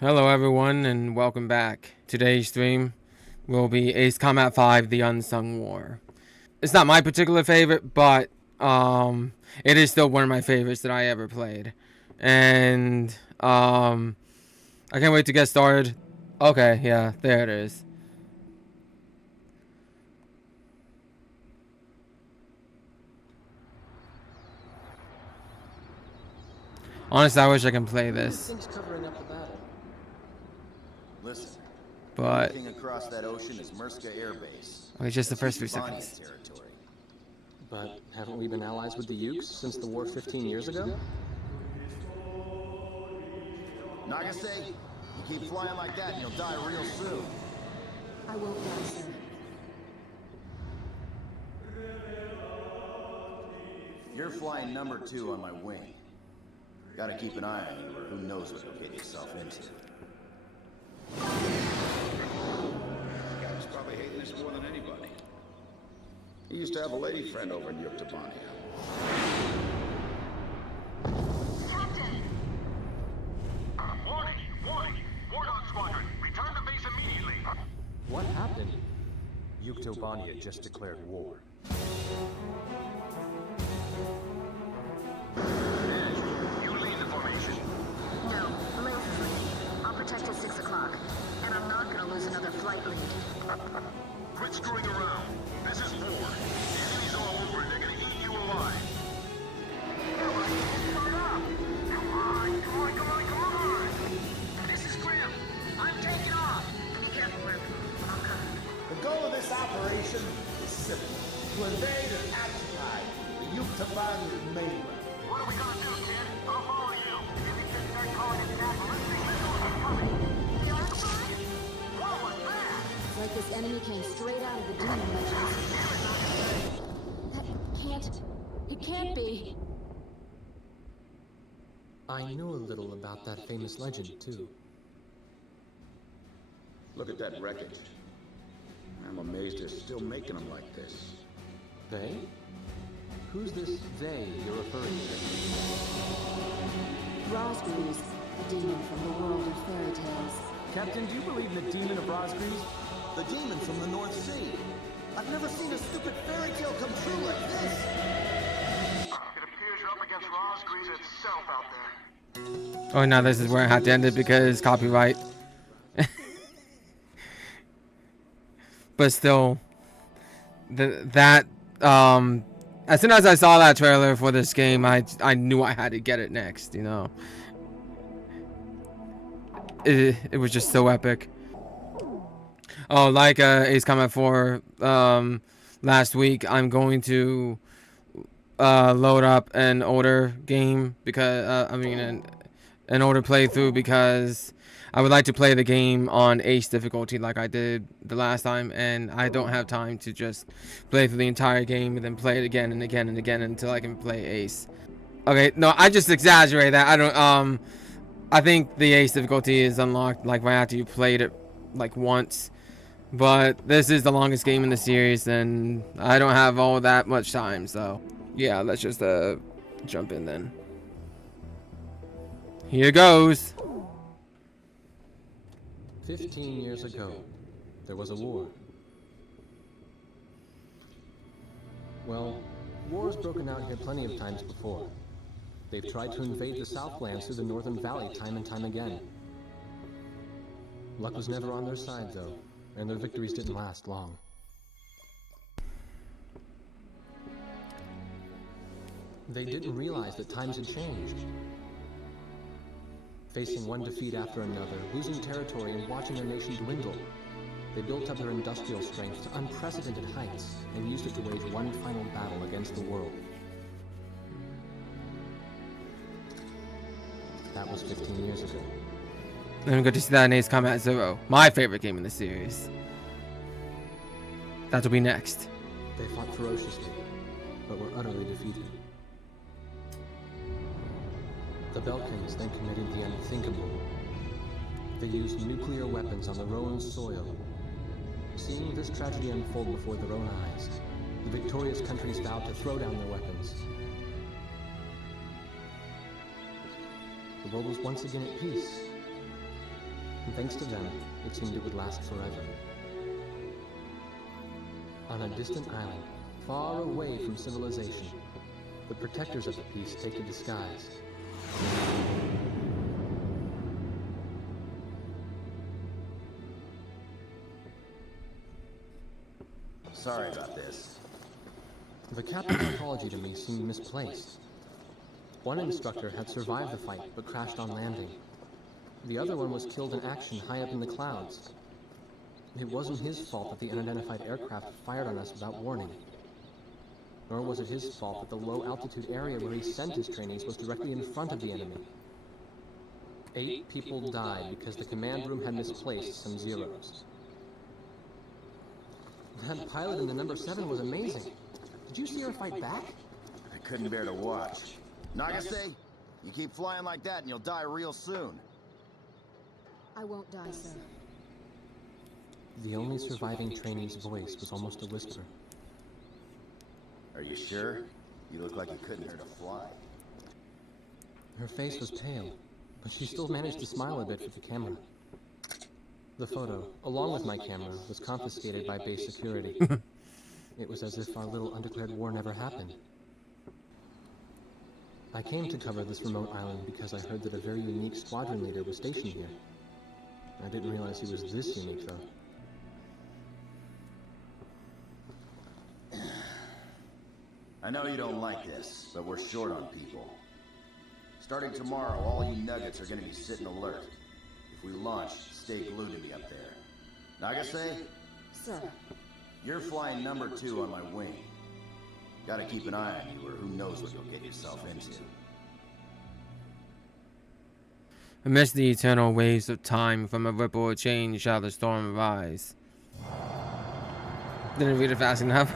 Hello everyone and welcome back. Today's stream will be Ace Combat 5 The Unsung War. It's not my particular favorite, but it is still one of my favorites that I ever played. And I can't wait to get started. Okay, yeah, there it is. Honestly, I wish I can play this. Listen, But looking across that ocean is Murska Air Base. okay, just the first few seconds. Territory. But haven't we been allies with the Ukes since the war 15 years ago? Nagase, you keep flying like that and you'll die real soon. I won't die, sir. You're flying number 2 on my wing. Gotta keep an eye on you or who knows what you'll get yourself into. Guy's probably hating this more than anybody. He used to have a lady friend over in Yuktobania. Captain! Warning! Warning! Ward on Squadron! Return to base immediately! What happened? Yuktobania just declared war. You lead the formation. No, Mills is leading. I'll protect at 6 o'clock. And I'm not gonna lose another flight lead. Quit screwing around. This is war. The enemy's all over and they're gonna eat you alive. Come on! This is Grim. I'm taking off. Be careful, Rip. I'm coming. The goal of this operation is simple: to invade and occupy the Yuktobania mainland. What are we gonna do, kid? I'll follow you. If you can start calling it that, let's see missiles are coming. The Archfight? What was that? Like this enemy came straight out of the demon legends. That can't... It can't be. I knew a little about that famous legend, too. Look at that wreckage. I'm amazed they're still making them like this. They? Who's this they you're referring to? Rosgreaves, a demon from the world of fairy tales. Captain, do you believe in the demon of Rosgreaves? The demon from the North Sea. I've never seen a stupid fairy tale come true like this. It appears you're up against Rosgreaves itself out there. Oh, now this is where I have to end it because copyright. But still, as soon as I saw that trailer for this game, I knew I had to get it next. You know, it was just so epic. Oh, like Ace Combat 4 last week, I'm going to load up an older game because an older playthrough because I would like to play the game on Ace difficulty like I did the last time, and I don't have time to just play through the entire game and then play it again and again and again until I can play Ace. Okay, no, I just exaggerate that. I don't I think the Ace difficulty is unlocked like right after you played it like once. But this is the longest game in the series and I don't have all that much time, so yeah, let's just jump in then. Here goes. 15 years ago, there was a war. Well, war's broken out here plenty of times before. They've tried to invade the Southlands through the Northern Valley time and time again. Luck was never on their side, though, and their victories didn't last long. They didn't realize that times had changed. Facing one defeat after another, losing territory and watching their nation dwindle, they built up their industrial strength to unprecedented heights and used it to wage one final battle against the world. That was 15 years ago. And I'm going to see that in Ace Combat 0, my favorite game in the series. That'll be next. They fought ferociously, but were utterly defeated. The Belkans then committed the unthinkable. They used nuclear weapons on the Rowan soil. Seeing this tragedy unfold before their own eyes, the victorious countries vowed to throw down their weapons. The world was once again at peace. and thanks to them, it seemed it would last forever. On a distant island, far away from civilization, the protectors of the peace take to disguise. Sorry about this. The captain's apology to me seemed misplaced. One instructor had survived the fight but crashed on landing. The other one was killed in action high up in the clouds. It wasn't his fault that the unidentified aircraft fired on us without warning. Nor was it his fault that the low-altitude area where he sent his trainees was directly in front of the enemy. 8 people died because the command room had misplaced some zeros. That pilot in the number 7 was amazing. Did you see her fight back? I couldn't bear to watch. Nagase, you keep flying like that and you'll die real soon. I won't die, sir. The only surviving trainee's voice was almost a whisper. Are you sure? You look like you couldn't hurt a fly. Her face was pale, but she still managed to smile a bit for the camera. The photo, along with my camera, was confiscated by base security. It was as if our little undeclared war never happened. I came to cover this remote island because I heard that a very unique squadron leader was stationed here. I didn't realize he was this unique, though. I know you don't like this, but we're short on people. Starting tomorrow, all you nuggets are gonna be sitting alert. If we launch, stay glued to me up there. Nagase, Sir, you're flying number 2 on my wing. Gotta keep an eye on you, or who knows what you'll get yourself into. Amidst the eternal waves of time, from a ripple of change shall the storm arise. Didn't read it fast enough.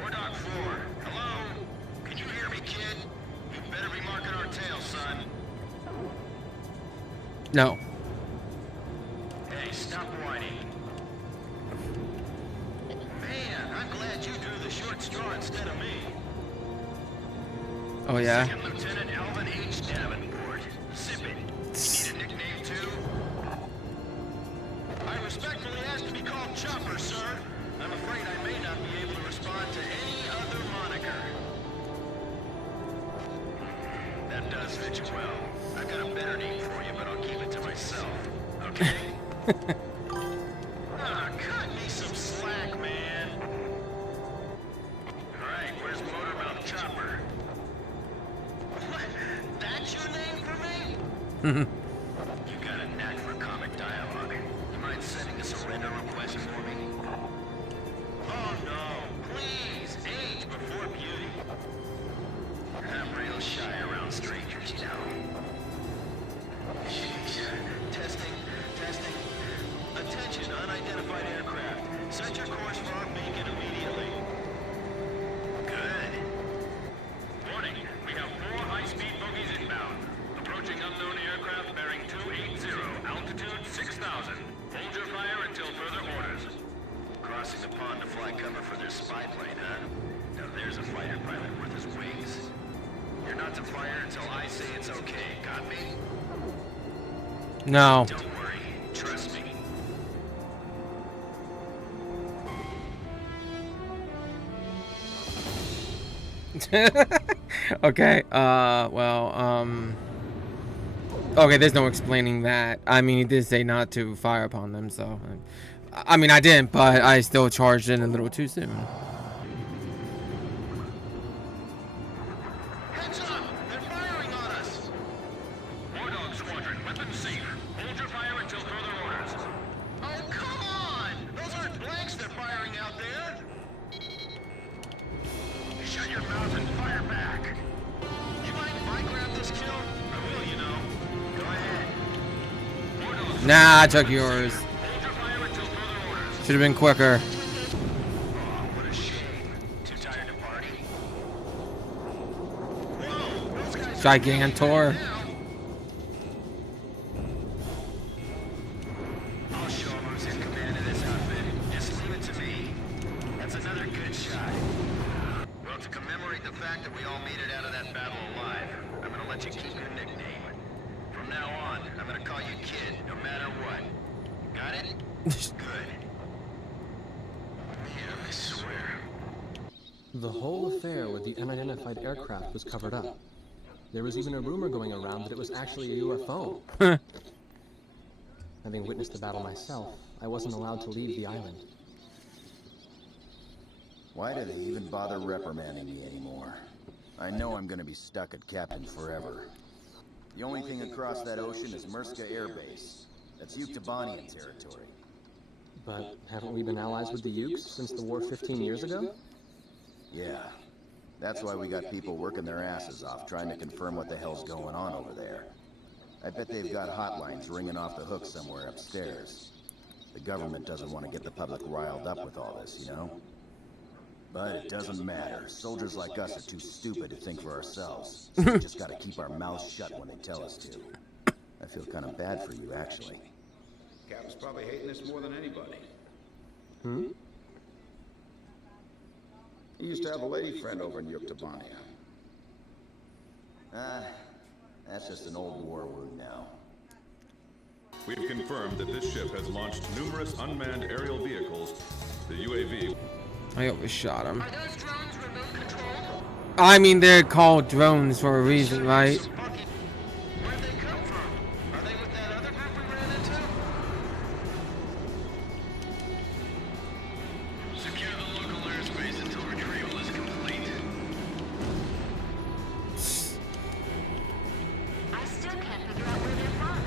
War Dog 4, hello? Can you hear me, kid? You better be marking our tail, son. No. Hey, stop whining. Man, I'm glad you drew the short straw instead of me. Oh yeah. Second Lieutenant Alvin H. Davenport. Sip it. You need a nickname too? I respectfully ask to be called Chopper, sir. I'm afraid I may not be able to respond to any other moniker. That does fit you well. I've got a better name for you, but I'll keep it to myself. Okay? Cut me some slack, man. Alright, where's Motormouth Chopper? What? That's your name for me? You got a knack for comic dialogue. You mind sending a surrender request for me? Oh no, please, age before beauty. I'm real shy around strangers, you know. Testing. Attention, unidentified aircraft. Set your course for our beacon immediately. Good. Warning, we have 4 high-speed bogies inbound. Approaching unknown aircraft bearing 280, altitude 6,000. Hold your fire until further orders. Crossing the pond to fly cover for their spy plane, huh? Now there's a fighter pilot worth his wings. You're not to fire until I say it's okay, got me? No. Don't worry, trust me. Okay. Okay, there's no explaining that. I mean, he did say not to fire upon them, so. I mean, I didn't, but I still charged in a little too soon. Heads up! They're firing on us! War Dog Squadron, weapons safe. Hold your fire until further orders. Oh, come on! Those aren't blanks they're firing out there! Shut your mouth and fire back! You mind if I grab this kill? I will, you know. Go ahead. War Dog Nah, I took yours. hold your fire until further orders. Should have been quicker. Oh, what a shame. Too tired to party? Whoa, those guys are Gigantor. now. I'll show him who's in command of this outfit. Just leave it to me. That's another good shot. Well, to commemorate the fact that we all made it out of that battle alive, I'm gonna let you keep your nickname. From now Good. Man, I swear. The whole affair with the unidentified aircraft was covered up. There was even a rumor going around that it was actually a UFO. Having witnessed the battle myself, I wasn't allowed to leave the island. Why do they even bother reprimanding me anymore? I know I'm gonna be stuck at Captain forever. The only thing across that ocean is Murska Air Base. That's Yuktobanian territory. But haven't we been allies with the Ukes since the war 15 years ago? Yeah. That's why we got people working their asses off trying to confirm what the hell's going on over there. I bet they've got hotlines ringing off the hook somewhere upstairs. The government doesn't want to get the public riled up with all this, you know? But it doesn't matter. Soldiers like us are too stupid to think for ourselves. So we just gotta keep our mouths shut when they tell us to. I feel kind of bad for you, actually. Captain's probably hating this more than anybody. Hmm? He used to have a lady friend over in Yuktobania. That's just an old war wound now. We've confirmed that this ship has launched numerous unmanned aerial vehicles. The UAV. I overshot him. Are those drones remote controlled? I mean, they're called drones for a reason, right? Where'd they come from? Are they with that other group we ran into? Secure the local airspace until retrieval is complete. I still can't figure out where they're from.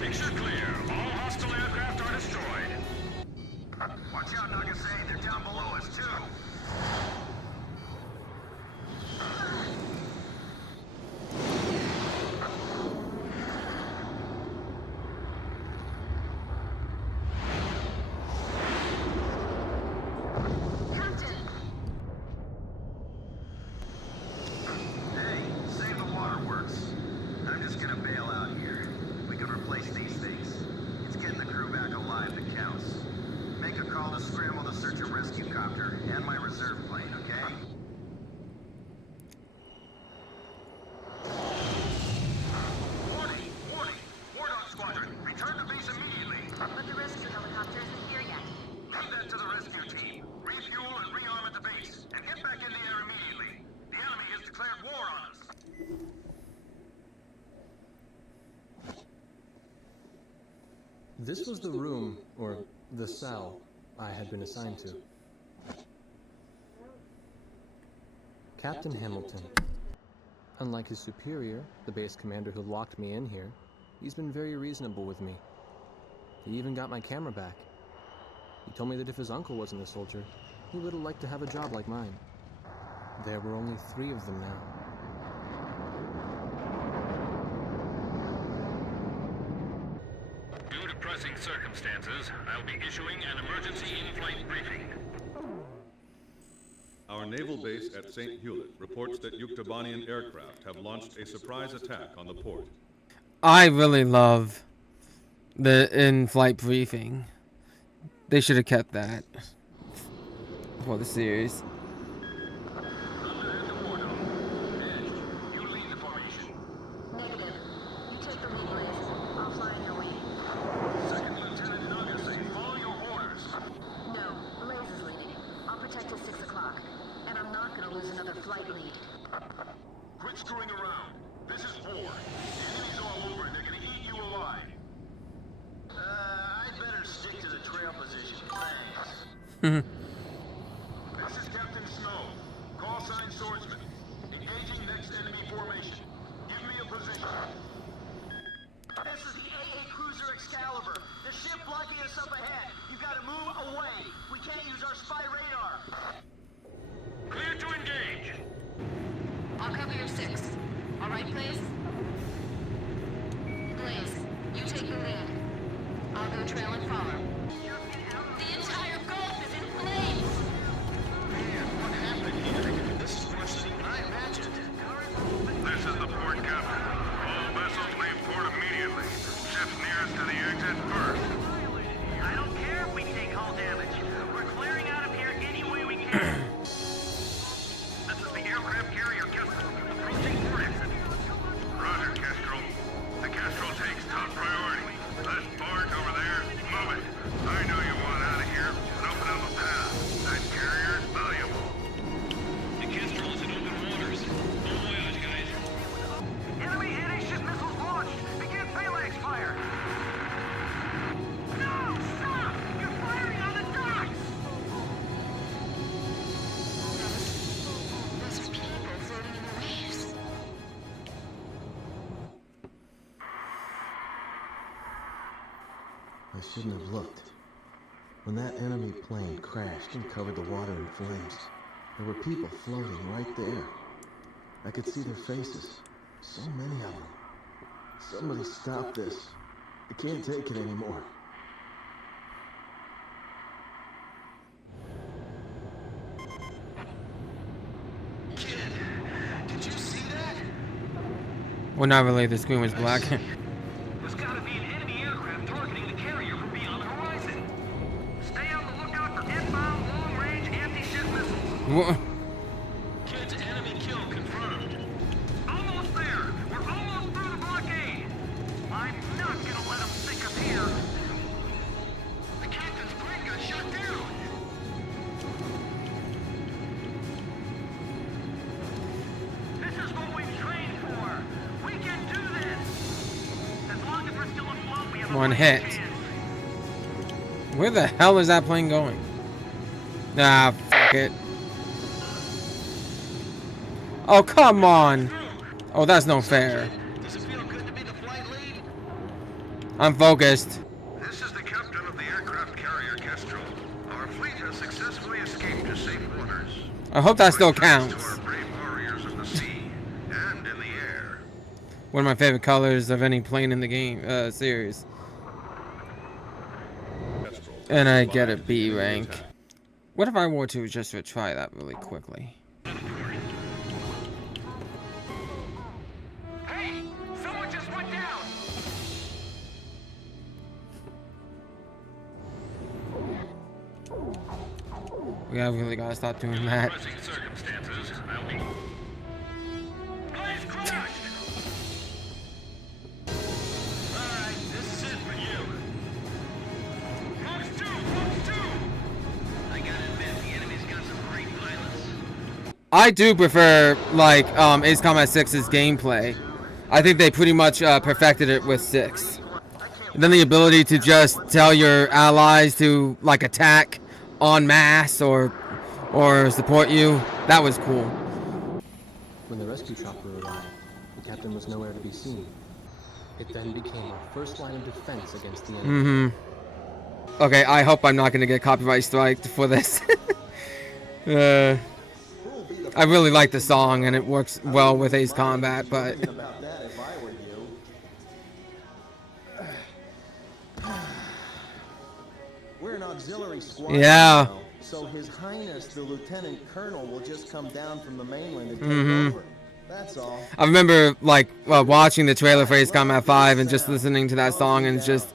Picture clear. All hostile aircraft are destroyed. Watch out, Nagasaki. They're down below us, too. Hey, save the waterworks. I'm just gonna bail out here. We can replace these things. It's getting the crew back alive that counts. Make a call to scramble the search and rescue copter and my reserve plane, okay? Warning! Warning! Wardog Squadron, return to base immediately! But the rescue helicopter isn't here yet. Give that to the rescue team. Refuel and rearm at the base, and get back in the air immediately. The enemy has declared war on us. This was the room, or the cell, I had been assigned to. Captain Hamilton. Unlike his superior, the base commander who locked me in here, he's been very reasonable with me. He even got my camera back. He told me that if his uncle wasn't a soldier, he would have liked to have a job like mine. There were only 3 of them now. Due to pressing circumstances, I'll be issuing an emergency in-flight briefing. Our naval base at St. Hewlett reports that Yuktobanian aircraft have launched a surprise attack on the port. I really love the in-flight briefing. They should have kept that for the series. You lead the formation. Negative. You take the lead, Blaze. I'll fly in your wing. Second Lieutenant Nagasaki, follow your orders. No, Blaze is leading. I'll protect till 6 o'clock. And I'm not gonna lose another flight lead. Quit screwing around. This is war. The enemy's all over and they're gonna eat you alive. I'd better stick to the trail position. Thanks. This is Captain Snow. Call sign Swordsman. Engaging next enemy formation. Give me a position. This is the AA Cruiser Excalibur. The ship blocking us up ahead. You gotta move away. We can't use our spy radar. Clear to engage. I'll cover your 6. All right, Blaze? Blaze, you take the lead. I'll go trail and follow. The entire Gulf is in flames! Man, what happened here? This is worse than even I imagined. This is the port captain. All vessels leave port immediately. Ships nearest to the exit first. I don't care if we take hull damage. We're clearing out of here any way we can. This is the aircraft carrier captain. Approaching port exit. I shouldn't have looked. When that enemy plane crashed and covered the water in flames, there were people floating right there. I could see their faces. So many of them. Somebody stop this. I can't take it anymore. Kid, did you see that? Well, not really. The screen was black. There's gotta be an enemy aircraft targeting the carrier from beyond the horizon. Stay on the lookout for inbound long-range anti-ship missiles. Wha- Kid's enemy kill confirmed. Almost there. We're almost through the blockade. I'm not gonna let them sink us here. The captain's plane got shot down. This is what we've trained for. We can do this. As long as we're still afloat, we have a One fighting hit. chance. Where the hell is that plane going? Ah, fuck it. Oh, come on. Oh, that's no fair. Does it feel good to be the flight lead? I'm focused. This is the captain of the aircraft carrier Kestrel. Our fleet has successfully escaped to safe waters. I hope that still My thanks counts. to our brave warriors of the sea and in the air. One of my favorite colors of any plane in the game series. And I get a B rank. What if I were to just try that really quickly? Hey, someone just went down. We really gotta stop doing that. Pressing circumstances, I'll be. Plane's crashed. All right, this is it for you. Folks two. I gotta admit, the enemy's got some great pilots. I do prefer like Ace Combat 6's gameplay. I think they pretty much perfected it with 6. And then the ability to just tell your allies to like attack en masse or support you, that was cool. When the rescue chopper arrived, the captain was nowhere to be seen. It then became our first line of defense against the enemy. Okay, I hope I'm not gonna get copyright striked for this. I really like the song and it works well with Ace Combat, but About that if I were you. We're an auxiliary squadron Yeah. now, so His Highness the Lieutenant Colonel will just come down from the mainland and take over. That's all. I remember like watching the trailer for Ace Combat 5 and just listening to that song and just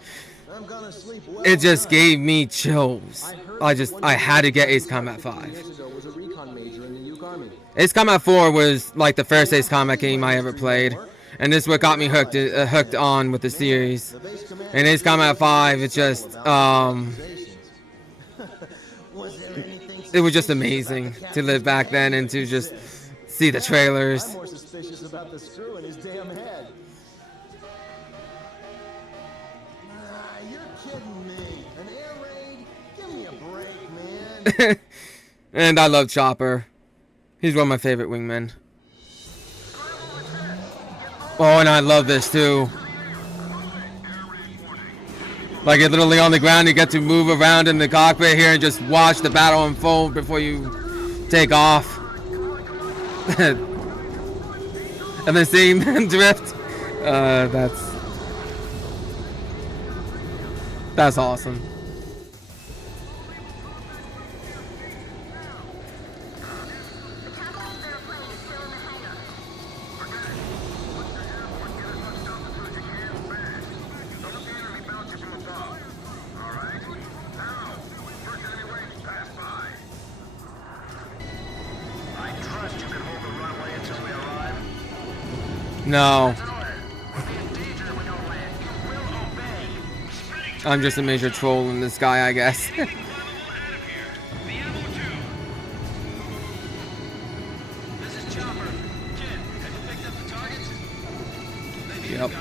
I'm gonna sleep well it just tonight. gave me chills. I had to get Ace Combat 5. Years ago was a recon major in the Uke Army. Ace Combat 4 was like the first Ace Combat game I ever played, and this is what got me hooked on with the series. And Ace Combat 5, it just it was just amazing to live back then and to just see the trailers. I'm more suspicious about the screw in his damn head. You're kidding me. An air raid? Give me a break, man. And I love Chopper. He's one of my favorite wingmen. Oh, and I love this too. Like it literally on the ground, you get to move around in the cockpit here and just watch the battle unfold before you take off. And then seeing them drift, that's awesome. No. I'm just a major troll in this guy, I guess. Yep.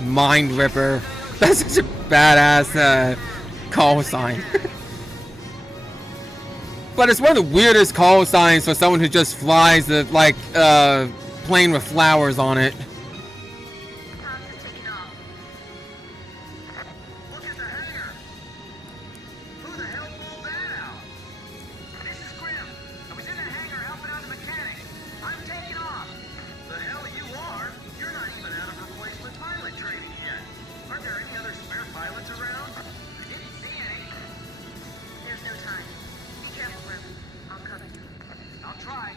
Mind Ripper. That's such a badass call sign. But it's one of the weirdest call signs for someone who just flies the plane with flowers on it. Look at the hangar! Who the hell pulled that out? This is Grim. I was in the hangar helping out the mechanic. I'm taking off. The hell you are? You're not even out of replacement pilot training yet. Are there any other spare pilots around? I didn't see any. There's no time. Be careful, Grim. I'll cover you. I'll try.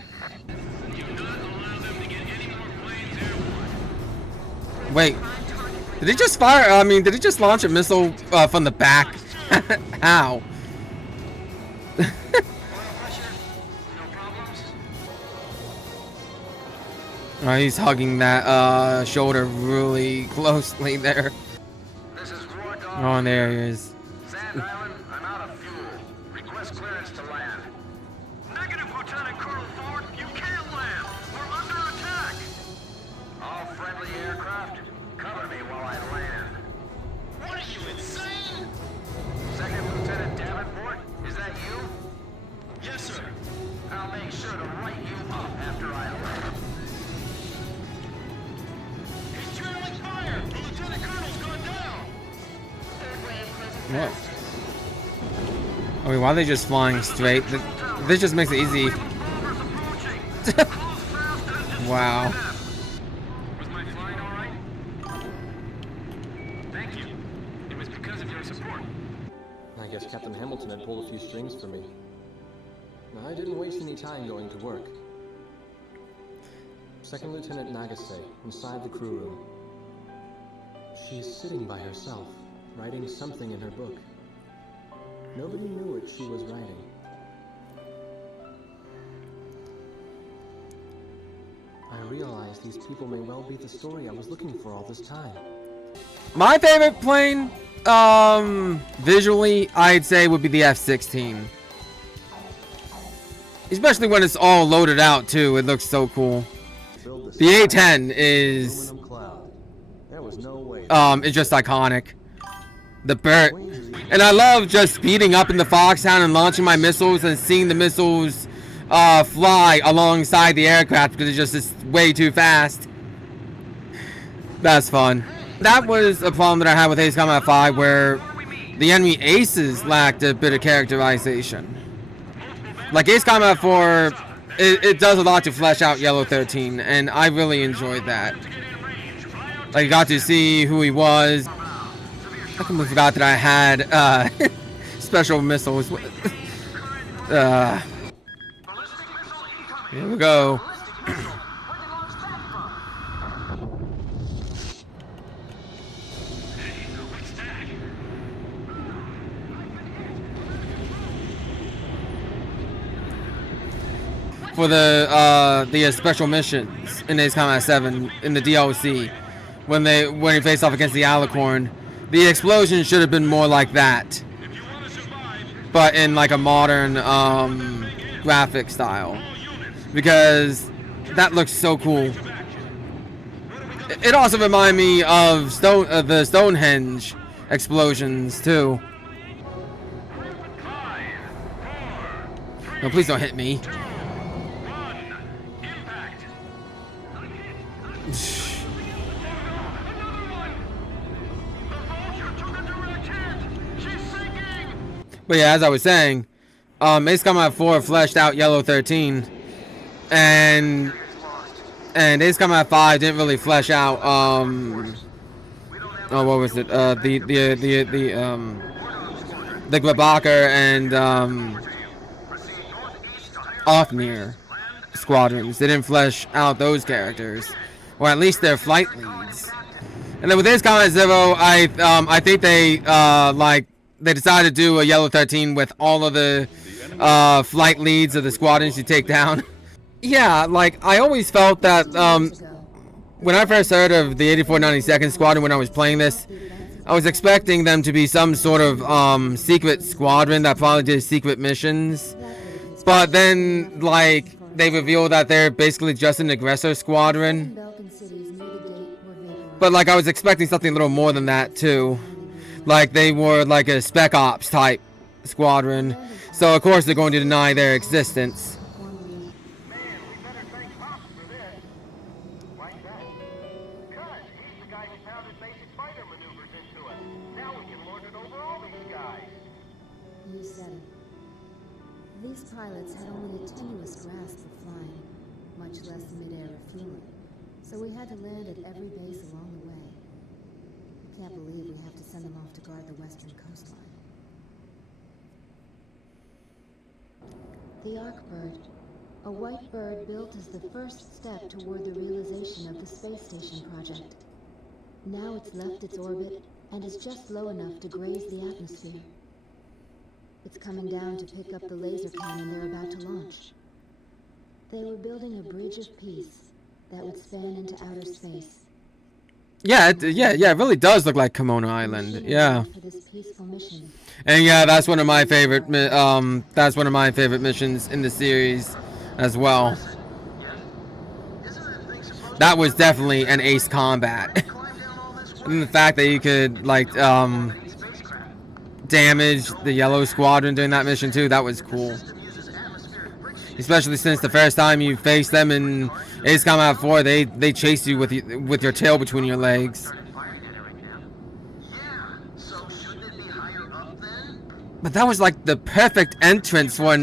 Do not allow them to get any more planes airborne. Wait, did he just fire? I mean, did he just launch a missile from the back? How? Oil pressure? No problems? Oh, he's hugging that shoulder really closely there. This is War Dog. Oh, there he is. Sand Island, I'm out of fuel. Request clearance to land. Negative, Lieutenant Colonel Ford. You can't land. We're under attack. All friendly aircraft, cover me while I land. What are you, insane? Second Lieutenant Davenport, is that you? Yes, sir. I'll make sure to write you up after I land. He's trailing fire. The Lieutenant Colonel's gone down. What? I mean, why are they just flying straight? This just makes it easy. Wow. Was my flying all right? Thank you. It was because of your support. I guess Captain Hamilton had pulled a few strings for me. I didn't waste any time going to work. Second Lieutenant Nagase, inside the crew room. She's sitting by herself, writing something in her book. Nobody knew what she was writing. I realized these people may well be the story I was looking for all this time. My favorite plane, visually, I'd say would be the F-16. Especially when it's all loaded out too. It looks so cool. The A-10 is it's just iconic. The Burt. And I love just speeding up in the Foxhound and launching my missiles and seeing the missiles fly alongside the aircraft because it's just way too fast. That's fun. That was a problem that I had with Ace Combat 5 where the enemy aces lacked a bit of characterization. Like Ace Combat 4, it does a lot to flesh out Yellow 13, and I really enjoyed that. Like, I got to see who he was. I completely forgot that I had special missiles. Here we go. For the special missions in Ace Combat 7 in the DLC, when he faced off against the Alicorn, the explosion should have been more like that, but in like a modern graphic style, because that looks so cool. It also reminded me of the Stonehenge explosions too. No, please don't hit me. But yeah, as I was saying, Ace Combat 4 fleshed out Yellow 13, and Ace Combat 5 didn't really flesh out oh, what was it? The Grabacher and Ofnir squadrons. They didn't flesh out those characters, or at least their flight leads. And then with Ace Combat 0, I think they they decided to do a Yellow 13 with all of the flight leads of the squadrons you take down. Yeah, like, I always felt that when I first heard of the 8492nd Squadron when I was playing this, I was expecting them to be some sort of secret squadron that probably did secret missions. But then, like, they revealed that they're basically just an aggressor squadron. But, like, I was expecting something a little more than that, too. Like, they were like a spec ops type squadron. So, of course, they're going to deny their existence. pilots had only a tenuous grasp of flying, much less mid-air refueling, so we had to land at every base along the way. I can't believe we have to send them off to guard the western coastline. The Arcbird, a white bird built as the first step toward the realization of the space station project. Now it's left its orbit and is just low enough to graze the atmosphere. It's coming down to pick up the laser cannon they're about to launch. They were building a bridge of peace that would span into outer space. Yeah, it really does look like Kimono Island. Yeah. For this peaceful mission. And yeah, that's one of my favorite missions in the series as well. That was definitely an ace combat. And the fact that you could like damage the yellow squadron during that mission too, that was cool. Especially since the first time you face them in Ace Combat 4, they chase you with your tail between your legs. But that was like the perfect entrance for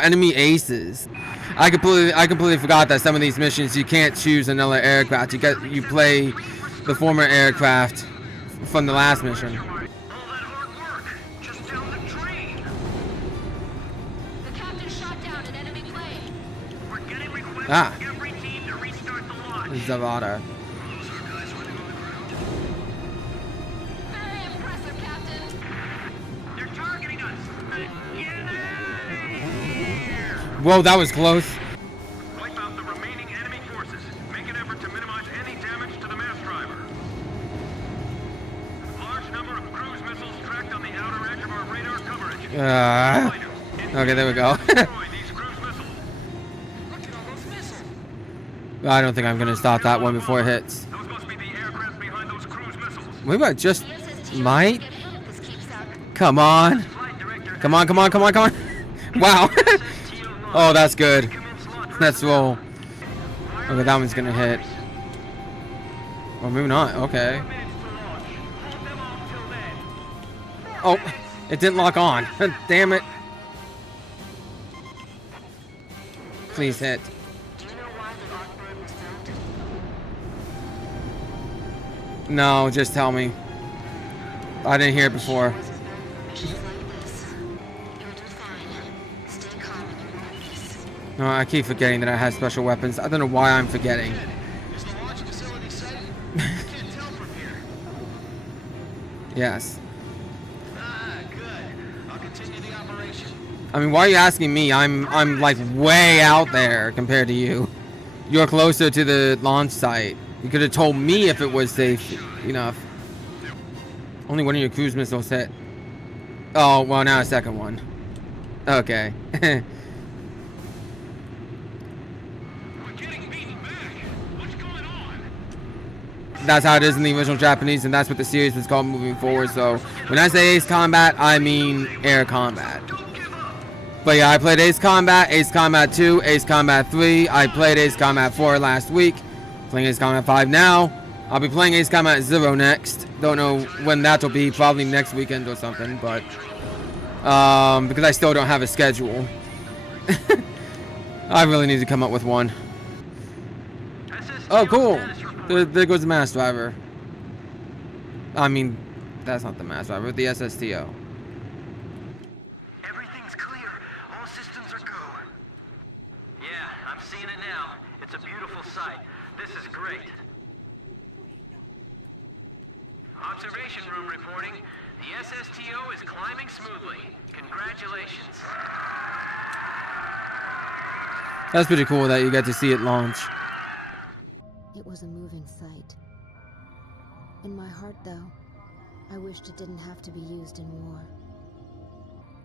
enemy aces. I completely forgot that some of these missions you can't choose another aircraft. You play the former aircraft from the last mission. Ah, Zavada. Very impressive, Captain. They're targeting us. Whoa, that was close. Wipe out the remaining enemy forces. Make an effort to minimize any damage to the mass driver. Large number of cruise missiles tracked on the outer edge of our radar coverage. Okay, there we go. I don't think I'm gonna stop that one before it hits. We might just might. Come on. Come on, come on, come on, come on. Wow. Oh, that's good. Let's roll. Okay, that one's gonna hit. Or maybe not. Okay. Oh, it didn't lock on. Damn it. Please hit. No, just tell me. I didn't hear it before. No, I keep forgetting that I have special weapons. I don't know why I'm forgetting. Yes. I mean, why are you asking me? I'm like way out there compared to you. You're closer to the launch site. You could have told me if it was safe enough. Only one of your cruise missiles hit. Oh, well, now a second one. Okay. We're getting beaten back. What's going on? That's how it is in the original Japanese, and that's what the series was called moving forward. So when I say Ace Combat, I mean air combat. But yeah, I played Ace Combat, Ace Combat 2, Ace Combat 3. I played Ace Combat 4 last week. Playing Ace Combat 5 now. I'll be playing Ace Combat 0 next. Don't know when that'll be. Probably next weekend or something. But because I still don't have a schedule. I really need to come up with one. Oh, cool. There goes the mass driver. I mean, that's not the mass driver. The SSTO. Everything's clear. All systems are go. Yeah, I'm seeing it now. It's a beautiful sight. This is great. Observation room reporting. The SSTO is climbing smoothly. Congratulations. That's pretty cool that you get to see it launch. It was a moving sight. In my heart, though, I wished it didn't have to be used in war.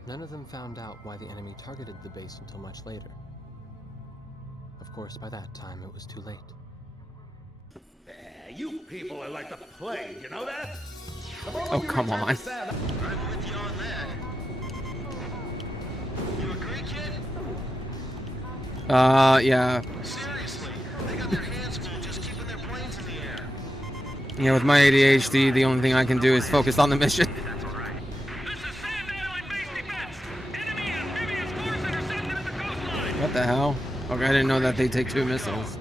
None of them found out why the enemy targeted the base until much later. Of course, by that time, it was too late. You people are like the plague, you know that? Oh, come on. I'm with you on that. You agree, kid? Yeah. Seriously, they got their hands full just keeping their planes in the air. Yeah, with my ADHD, the only thing I can do is focus on the mission. That's all right. This is Sand Island Base Defense. What the hell? Okay, I didn't know that they take 2 missiles.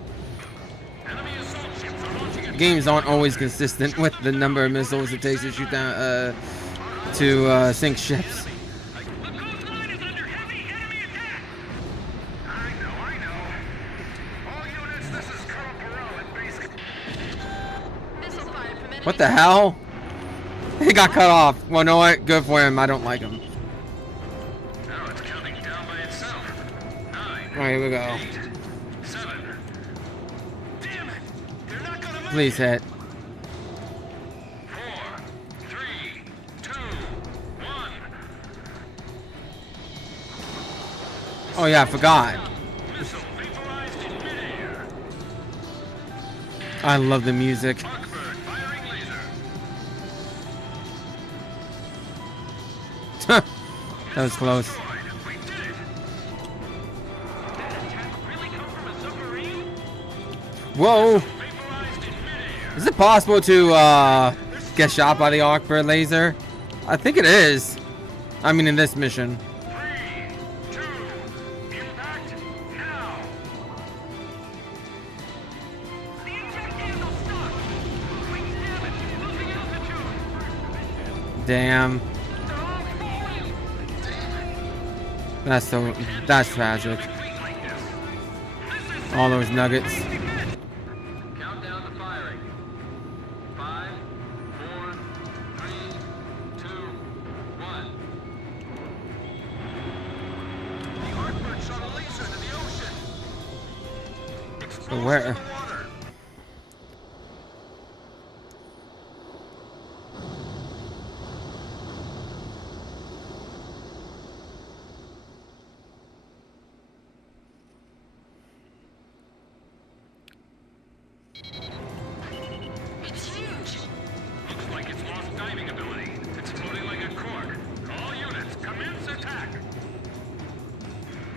Games aren't always consistent with the number of missiles it takes to shoot down, to sink ships. What the hell? He got cut off. Well, you know what? Good for him. I don't like him. Now it's counting down by itself. 9. Alright, here we go. 8, 7. Damn it! They're not gonna make Please hit. 4, 3, 2, 1. Oh yeah, I forgot. Missile vaporized in midair. I love the music. Blackbird firing laser. That was close. We did it. Did that attack really come from a submarine? Whoa! Vaporized in midair. Is it possible to get shot by the Arcbird laser? I think it is. I mean, in this mission. 3, 2, impact now. The inject handle's stuck. Wait, damn it, losing altitude. Damn. They're all falling. That's tragic. All those nuggets. Countdown to firing. 5, 4, 3, 2, 1. The Arcbird shot a laser into the ocean. But where? Water. It's huge. Looks like it's lost diving ability. It's floating like a cork. All units, commence attack.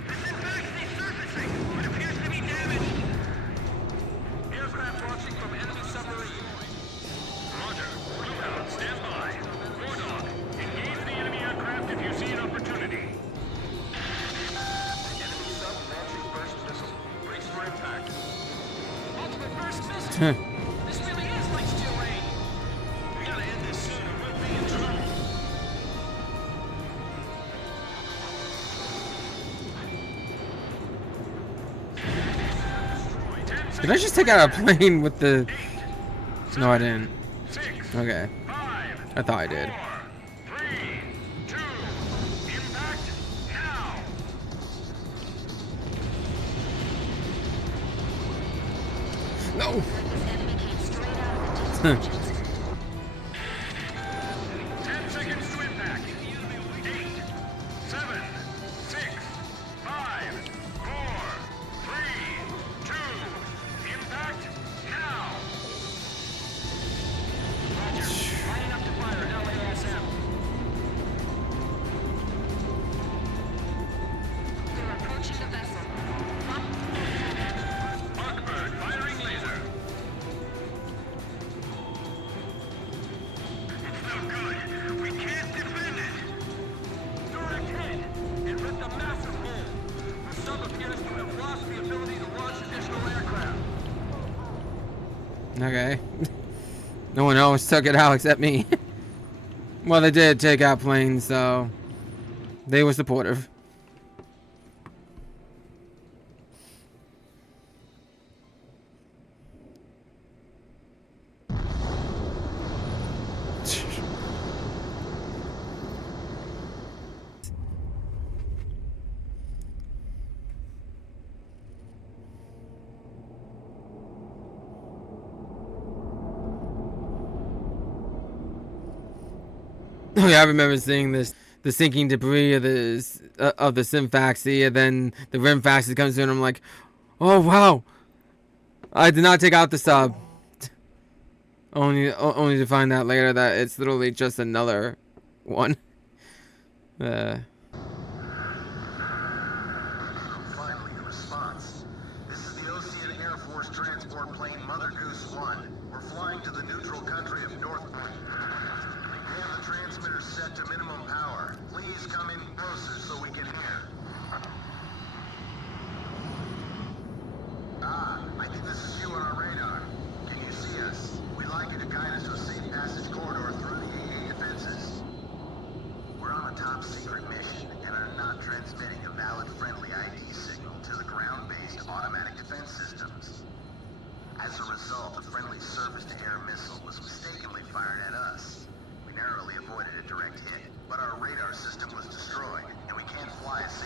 This impact's resurfacing, but appears to be damaged. Aircraft launching from enemy submarine. Roger. Bluehound, stand by. Bulldog, engage the enemy aircraft if you see an opportunity. Enemy sub launching first missile. Brace for impact. Ultimate first missile. This really is like steel rain. We gotta end this soon or we'll be in trouble. Did I just take out a plane with the... No, I didn't. 6, Okay. 5, I thought I did. 4, 3, 2, impact now. No! This enemy came straight out of the deep 10 seconds to impact. 8, 7, 6, 5, 4, 3, 2, impact now. Roger. Lining up to fire LASM. They're approaching the vessel. Arcbird firing laser. It's no good. We can't defend it. Direct hit and rip the massive hole. The sub appears to have lost the ability to launch additional aircraft. Okay. No one else took it out except me. Well, they did take out planes, so... They were supportive. Oh yeah, I remember seeing this, the sinking debris of the Symphaxy, and then the Rimfaxy comes in, and I'm like, oh wow, I did not take out the sub. Only to find out later that it's literally just another one. Finally, a response. This is the Ocean Air Force transport plane Mother Goose 1. We're flying to the neutral country of North Point. We have the transmitter set to minimum power. Please come in closer so we can hear.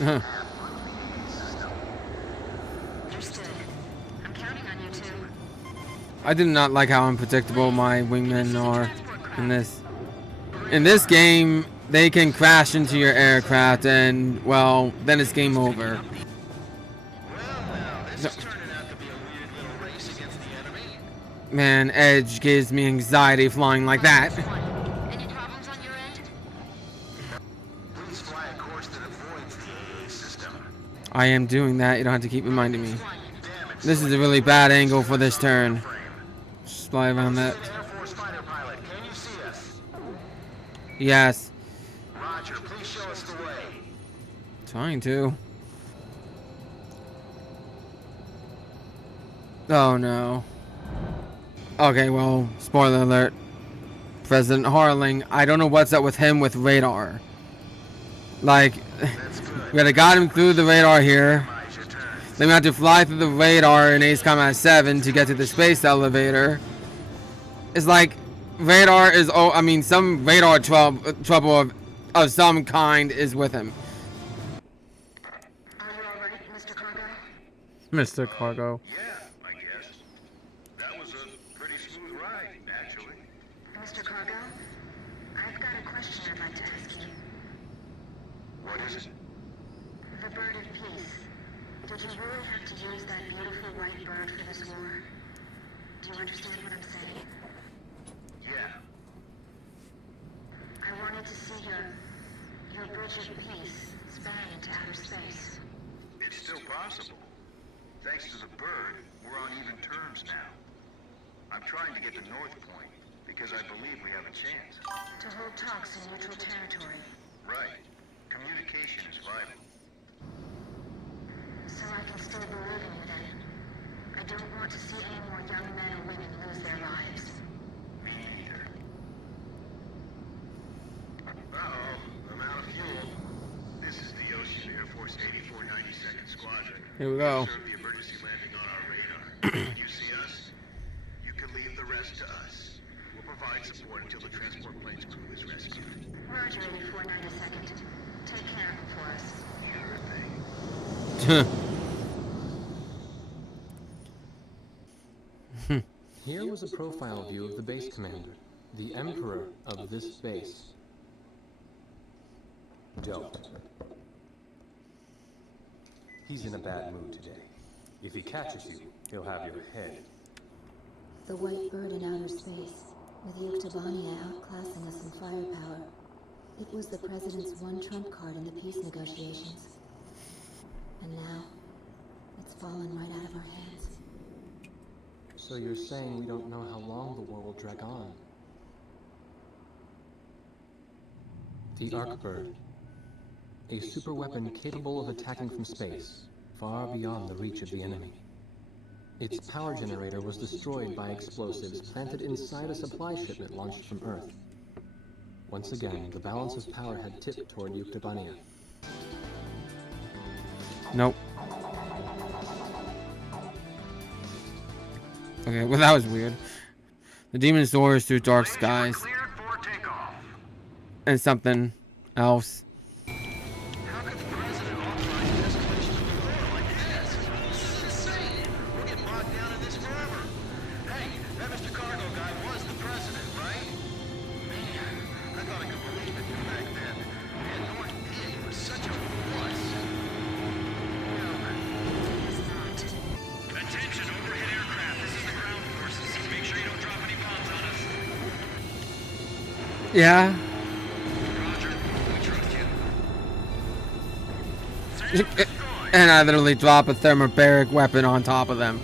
Understood. I'm counting on you two. I did not like how unpredictable my wingmen are in this. In this game, they can crash into your aircraft and, well, then it's game over. Well, now, this is turning out to be a weird little race against the enemy. Man, Edge gives me anxiety flying like that. Any problems on your end? Please fly a course that avoids the AA system. I am doing that. You don't have to keep reminding me. Damn it. This is a really bad angle for this turn. Just fly around that. Air Force fighter pilot, can you see us? Yes. Roger, please show us the way. Trying to. Oh no. Okay, well, spoiler alert. President Harling, I don't know what's up with him with radar. Like, we gotta got him through the radar here. Then we have to fly through the radar in Ace Combat 7 to get to the space elevator. It's like, radar is, oh, I mean, some radar trouble of some kind is with him. Are you alright, Mr. Cargo? Mr. Cargo. Yeah, I guess. That was a pretty smooth ride, actually. Mr. Cargo? I've got a question I'd like to ask you. What is it? The bird of peace. Did you really have to use that beautiful white bird for this war? Do you understand what I'm saying? Yeah. I wanted to see your bridge of peace span into outer space. It's still possible. Thanks to the bird, we're on even terms now. I'm trying to get to North Point because I believe we have a chance. To hold talks in neutral territory. Right. Communication is vital. So I can still believe in you then. I don't want to see any more young men or women lose their lives. Me neither. Uh-oh, I'm out of fuel. This is the Ocean Air Force 8492nd Squadron. Here we go. Serve the emergency landing on our radar. When you see us, you can leave the rest to us. We'll provide support until the transport plane's crew is rescued. Roger, 8492nd. Take care of him for us. Sure thing. Here was a profile view of the base commander, the emperor of this base. Don't. He's in a bad mood today. If he catches you, he'll have your head. The white bird in outer space, with the Yuktobania outclassing us in firepower. It was the President's one trump card in the peace negotiations. And now, it's fallen right out of our hands. So you're saying we don't know how long the war will drag on? The Arcbird. A superweapon capable of attacking from space, far beyond the reach of the enemy. Its power generator was destroyed by explosives planted inside a supply shipment launched from Earth. Once again, the balance of power had tipped toward Yuktobania. Nope. Okay, well that was weird. The demon soars through dark skies. Cleared for takeoff. And something else. How could the president authorize an escalation of the war like this? This is insane. We're getting bogged down in this forever. Hey, that Mr. Cargo guy was the president, right? Man, I thought I could believe it back then. And North Pig was such a wuss. No, It is not. attention, overhead aircraft. This is the ground forces. Make sure you don't drop any bombs on us. Yeah. Roger, we trust you. And I literally drop a thermobaric weapon on top of them.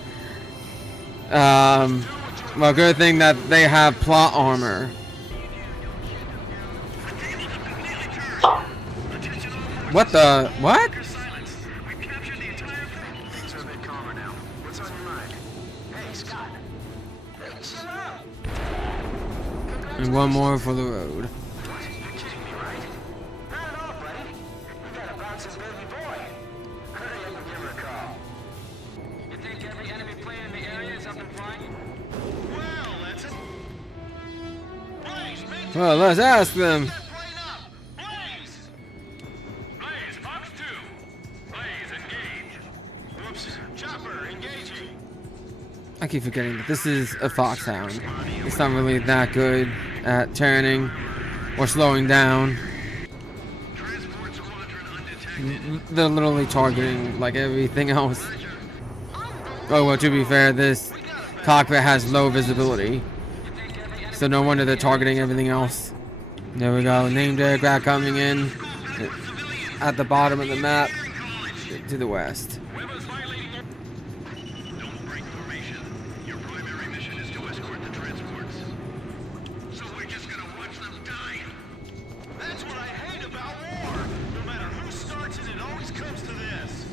Well, good thing that they have plot armor. What the? What? Silence. We've captured the entire thing. Things are a bit calmer now. What's on your mind? Hey, Scott. Hey, chill out. And one more for the road. You're kidding me, right? Not at all, buddy. We got a bouncing baby boy. Hurry up and give her a call. You think every enemy plane in the area is up and flying? Well, that's it. Blaze, make Well, let's ask them. that plane up. Blaze! Blaze, Fox 2. Cipher, engaging. I keep forgetting that this is a foxhound. It's not really that good at turning or slowing down. Transport squadron undetected. They're literally targeting like everything else. Oh well, to be fair, this cockpit has low visibility, so no wonder they're targeting everything else. There we go, named aircraft coming in at the bottom of the map to the west. Don't break formation. Your primary mission is to escort the transports. So we're just gonna watch them die? That's what I hate about war. No matter who starts it, it always comes to this.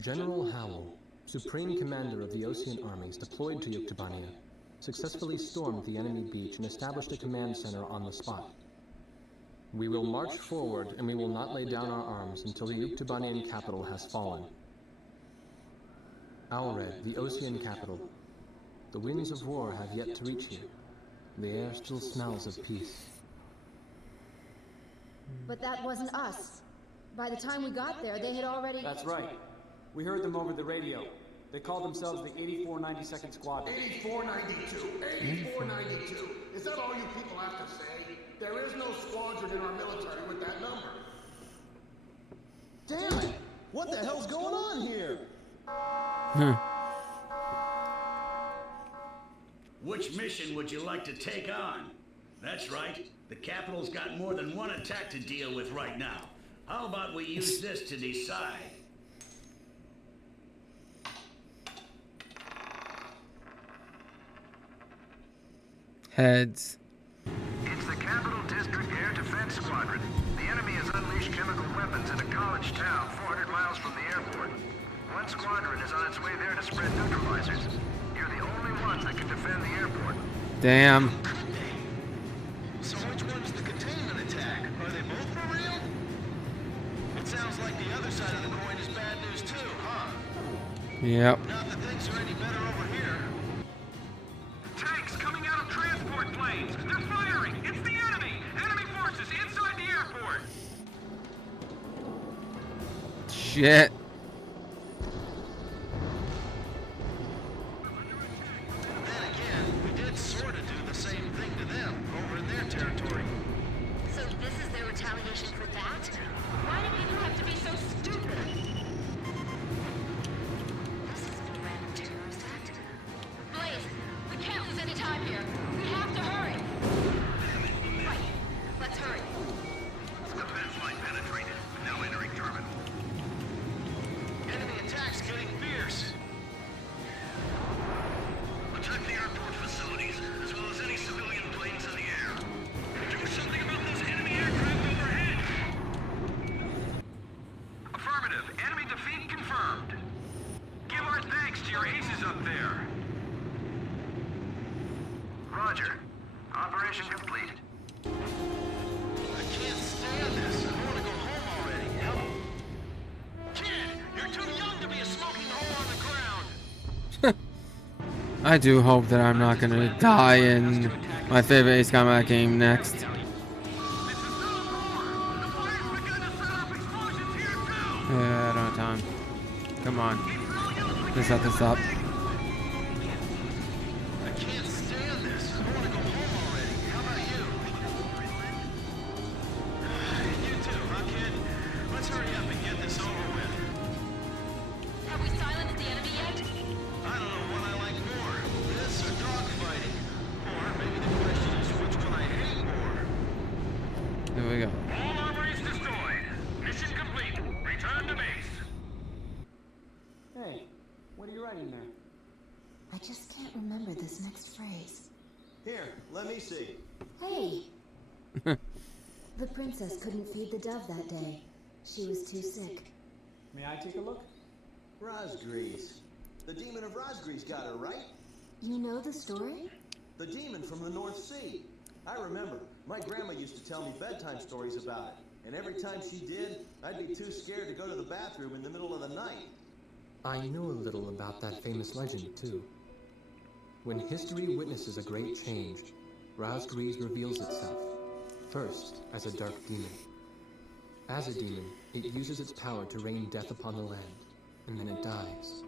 General Howell, Supreme Commander of the Ocean Armies deployed to Yuktobania, successfully stormed the enemy beach and established a command center on the spot. We will march forward and we will not lay down our arms until the Yuktobanian capital has fallen. Alred, the Ocean capital. The winds of war have yet to reach you. The air still smells of peace. But that wasn't us. By the time we got there, they had already... That's right. We heard them over the radio. They call themselves the 8492nd Squadron. 8492. 8492. Is that all you people have to say? There is no squadron in our military with that number. Damn it! What the hell's going on here? Which mission would you like to take on? That's right. The capital's got more than one attack to deal with right now. How about we use this to decide? Heads. It's the Capital District Air Defense Squadron. The enemy has unleashed chemical weapons in a college town 400 miles from the airport. One squadron is on its way there to spread neutralizers. You're the only ones that can defend the airport. Damn. So which one's the containment attack? Are they both for real? It sounds like the other side of the coin is bad news too, huh? Yep. Not that things are any better over here. Tanks coming out of transport planes! They're firing! It's the enemy! Enemy forces inside the airport! Shit. Then again, we did sort of do the same thing to them over in their territory. So this is their retaliation for that? Why do people have to be so stupid? This is a random terrorist act. Blaze, we can't lose any time here. We have to hurry. Right. Let's hurry. Defense line penetrated. Now entering terminal. Enemy attacks getting fierce. Attack the airport facilities, as well as any civilian planes in the air. Do something about those enemy aircraft overhead. Affirmative. Enemy defeat confirmed. Give our thanks to your aces up there. Roger. Operation complete. I can't stand this. I want to go home already. Help. Kid, you're too young to be a smoking hole on the ground. I do hope that I'm not gonna die in my favorite Ace Combat game next. This is not war. The fire's begun to set off explosions here too. Yeah, I don't have time. Come on. Let's set this up. I can't stand this. I want to go home already. How about you? You too, huh, kid? Let's hurry up and get this over with. Have we silenced the enemy yet? I don't know what I like more, this or dogfighting. Or maybe the question is which one I hate more. There we go. All armories destroyed. Mission complete. Return to base. Hey, what are you writing there? I just can't remember this next phrase. Here, let me see. Hey! The princess couldn't feed the dove that day. She was too sick. May I take a look? Rosgrees. The demon of Rosgrees got her, right? You know the story? The demon from the North Sea. I remember. My grandma used to tell me bedtime stories about it. And every time she did, I'd be too scared to go to the bathroom in the middle of the night. I know a little about that famous legend, too. When history witnesses a great change, Rosgrees reveals itself, first as a dark demon. As a demon, it uses its power to rain death upon the land, and then it dies.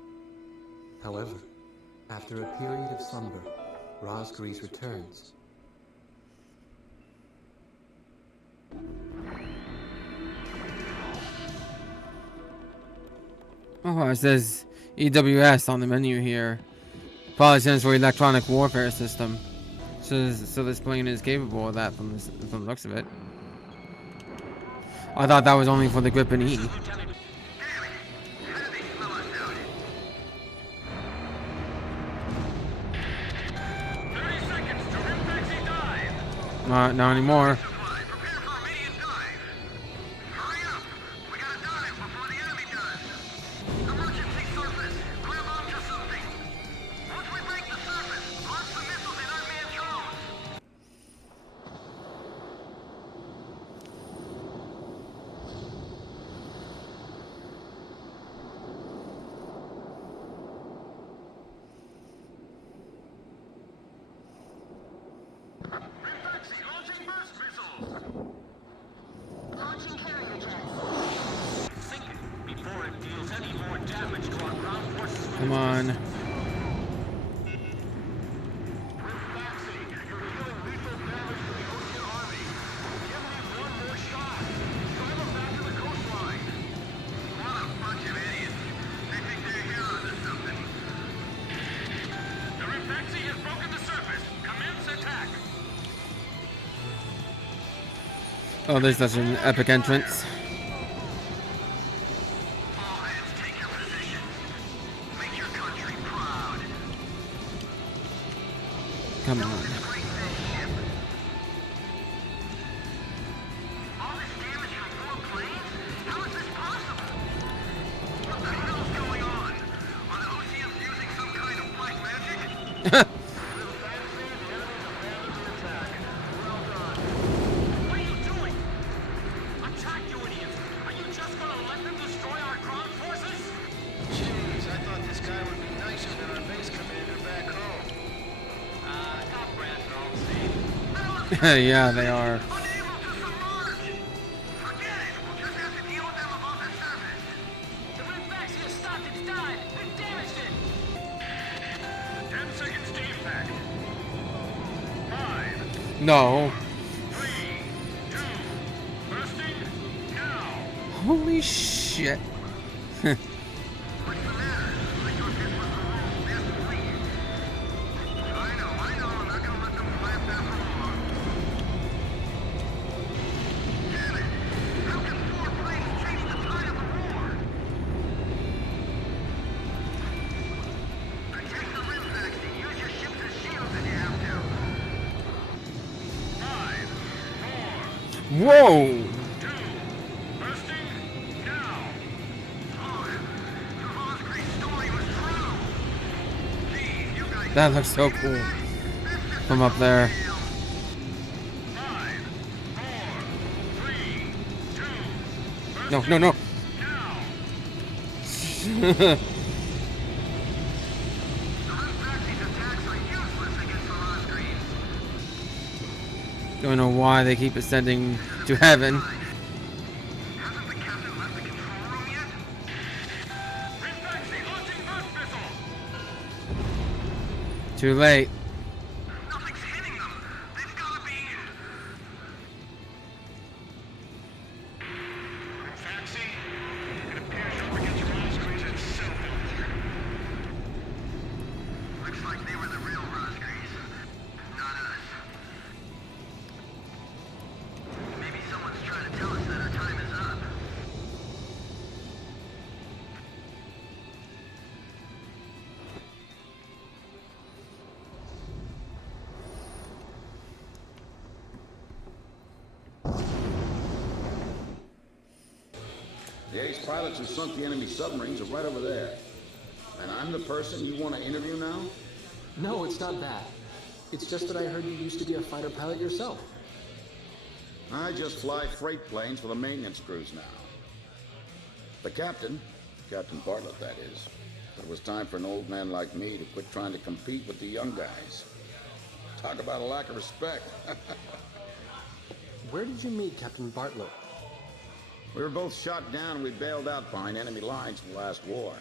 However, after a period of slumber, Rosgrease returns. Oh, it says EWS on the menu here. Probably stands for Electronic Warfare System. So this plane is capable of that from the looks of it. I thought that was only for the Gripen E. Not anymore. Come on. Oh, there's such an epic entrance. Come on. Yeah, they are. No. Holy shit. Whoa! That looks so cool from up there. No, no, no. Don't know why they keep ascending to heaven. Too late. The ace pilots who sunk the enemy submarines are right over there. And I'm the person you want to interview now? No, it's not that. It's just that I heard you used to be a fighter pilot yourself. I just fly freight planes for the maintenance crews now. The captain, Captain Bartlett that is, said it was time for an old man like me to quit trying to compete with the young guys. Talk about a lack of respect. Where did you meet Captain Bartlett? We were both shot down and we bailed out behind enemy lines in the last war.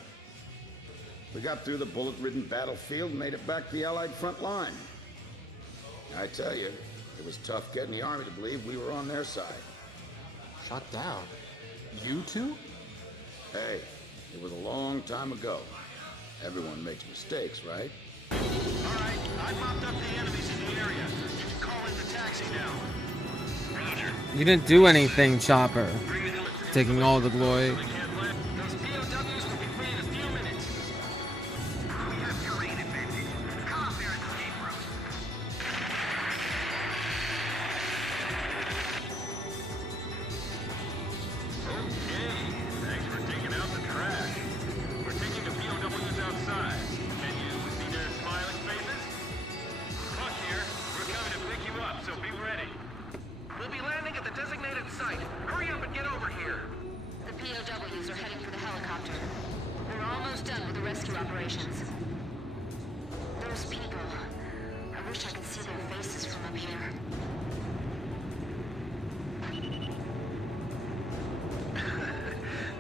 We got through the bullet-ridden battlefield and made it back to the Allied front line. I tell you, it was tough getting the army to believe we were on their side. Shut down? You two? Hey, it was a long time ago. Everyone makes mistakes, right? All right, I've mopped up the enemies in the area. You can call in the taxi now. Roger. You didn't do anything, Chopper. Taking all the glory. Those POWs will be free in a few minutes. We have terrain advantage. Come up there and escape route. Okay, thanks for taking out the trash. We're taking the POWs outside. Can you see their smiling faces? Buck here. We're coming to pick you up, so be ready. We'll be landing at the designated site. Hurry up and get over here. The POWs are heading for the helicopter. We're almost done with the rescue operations. Those people. I wish I could see their faces from up here.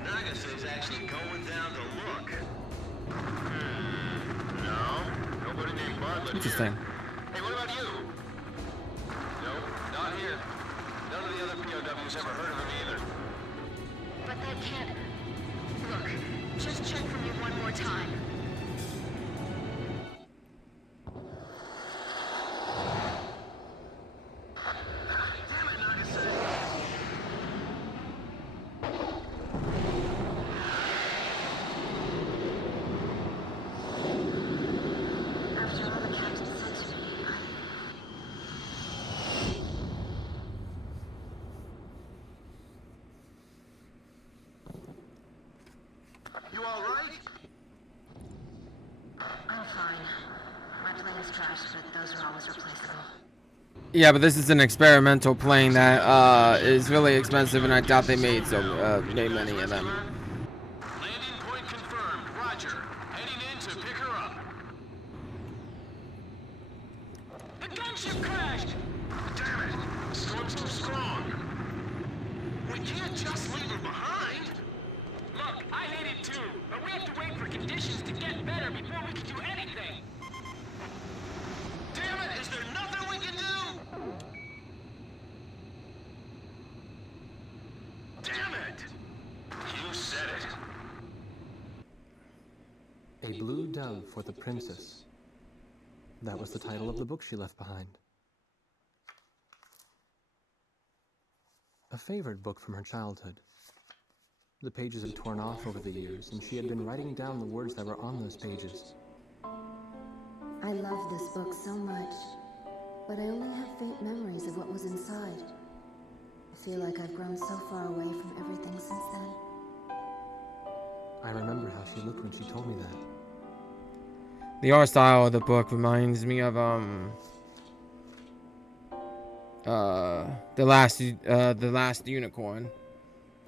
Nagasa's actually going down to look. No, nobody named Bartlett Interesting. here. Hey, what about you? Nope, not here. None of the other POWs ever heard of him either. But that can't... Look, just check from you one more time. Damn it, Nagase. After all the captain said to me, You all right? I'm fine. My plane is trashed, but those are always replaceable. Yeah, but this is an experimental plane that is really expensive, and I doubt they made many of them. Landing point confirmed. Roger. Heading in to pick her up. The gunship crashed! Damn it. Storm's too strong. We can't just leave her behind. Look, I hate it too, but we have to wait for conditions to get better before we can do anything. Damn it, is there nothing we can do? Damn it! You said it. A Blue Dove for the Princess. That was the title of the book she left behind. A favorite book from her childhood. The pages had torn off over the years, and she had been writing down the words that were on those pages. I love this book so much, but I only have faint memories of what was inside. I feel like I've grown so far away from everything since then. I remember how she looked when she told me that. The art style of the book reminds me of the last unicorn.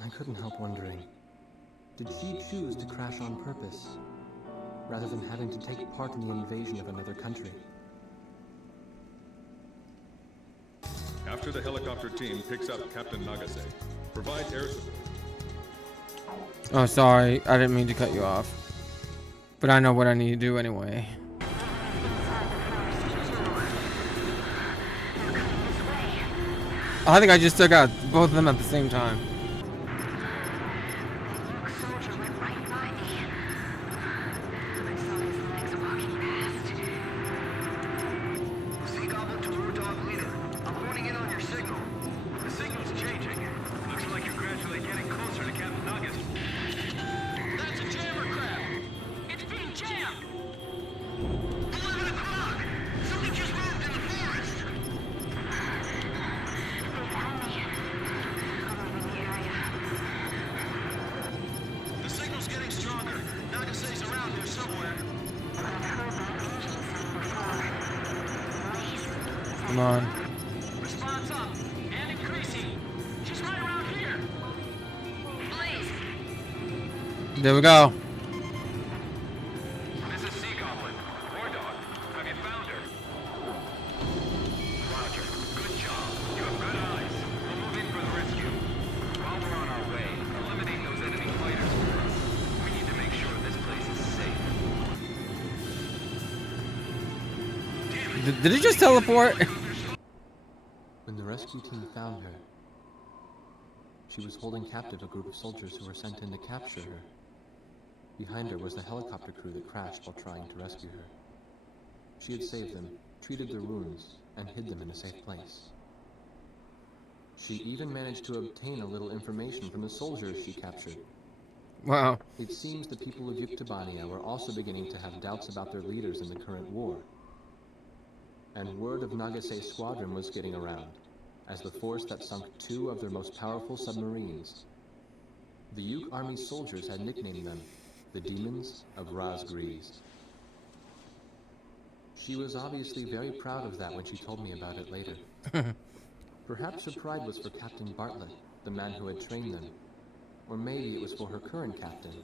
I couldn't help wondering, did she choose to crash on purpose, rather than having to take part in the invasion of another country? After the helicopter team picks up Captain Nagase, provide air support. Oh, sorry, I didn't mean to cut you off. But I know what I need to do anyway. I think I just took out both of them at the same time. Soldier went right by me. I saw his legs walking past. Sea Goblin to War Dog Leader. I'm honing in on your signal. The signal's changing. Looks like you're gradually getting closer to Captain Naga's. That's a jammer craft! It's being jammed! 11 o'clock! Something just moved in the forest! They found me. I'm over the area. The signal's getting stronger. Nagase's around here somewhere. I've heard that engine sound before. Blaze. Come on. Response up and increasing. She's right around here. Blaze. There we go. This is Sea Goblin. War Dog, have you found her? Roger. Good job. You have good eyes. We'll move in for the rescue. While we're on our way, eliminate those enemy fighters for us. We need to make sure this place is safe. Did he just teleport? When the rescue team found her, she was holding captive a group of soldiers who were sent in to capture her. Behind her was the helicopter crew that crashed while trying to rescue her. She had saved them, treated their wounds, and hid them in a safe place. She even managed to obtain a little information from the soldiers she captured. Wow. It seems the people of Yuktobania were also beginning to have doubts about their leaders in the current war. And word of Nagase's squadron was getting around, as the force that sunk 2 of their most powerful submarines. The Yuk Army soldiers had nicknamed them the Demons of Razgriz. She was obviously very proud of that when she told me about it later. Perhaps her pride was for Captain Bartlett, the man who had trained them. Or maybe it was for her current captain.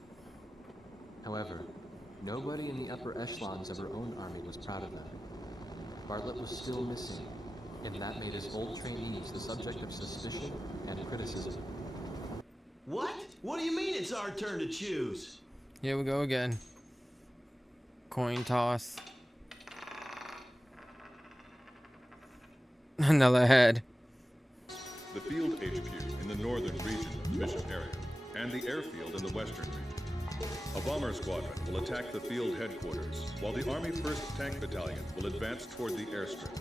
However, nobody in the upper echelons of her own army was proud of them. Bartlett was still missing, and that made his old trainees the subject of suspicion and criticism. What? What do you mean it's our turn to choose? Here we go again. Coin toss. Another head. The field HQ in the northern region of the mission area, and the airfield in the western region. A bomber squadron will attack the field headquarters, while the Army 1st Tank Battalion will advance toward the airstrip.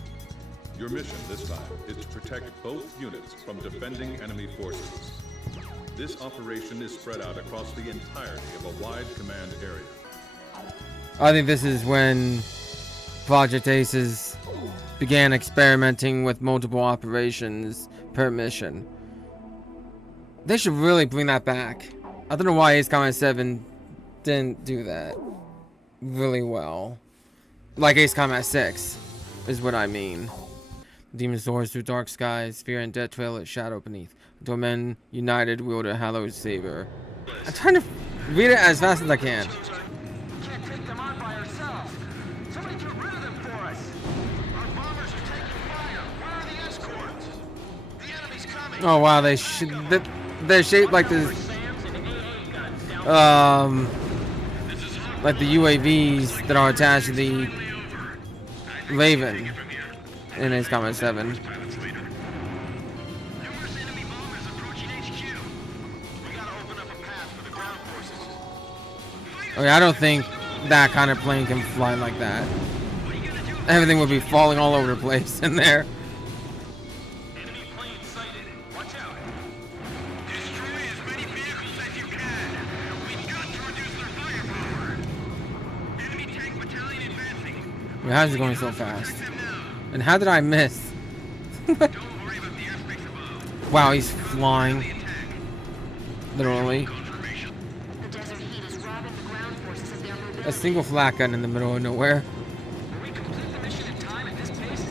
Your mission this time is to protect both units from defending enemy forces. This operation is spread out across the entirety of a wide command area. I think this is when Project Aces began experimenting with multiple operations per mission. They should really bring that back. I don't know why Ace Combat 7 didn't do that really well. Like Ace Combat 6 is what I mean. Demon soars through dark skies, fear and death trail its shadow beneath. Until men united wield a hallowed saber. I'm trying to read it as fast as I can. We can't take them on by ourselves. Somebody get rid of them for us. Our bombers are taking fire. Where are the escorts? The enemy's coming. Oh wow, they're shaped like this. Like the UAVs that are attached to the Raven in Ace Combat 7. Okay, I don't think that kind of plane can fly like that. Everything would be falling all over the place in there. Enemy plane sighted. Watch out. Destroy as many vehicles as you can. We've got to reduce their firepower. Enemy tank battalion advancing. I mean, how's it going so fast? And how did I miss? Don't worry about the aspects above. Wow, he's flying. Literally. The desert heat is robbing the ground forces of their mobility. A single flak gun in the middle of nowhere. Will we complete the mission in time at this pace?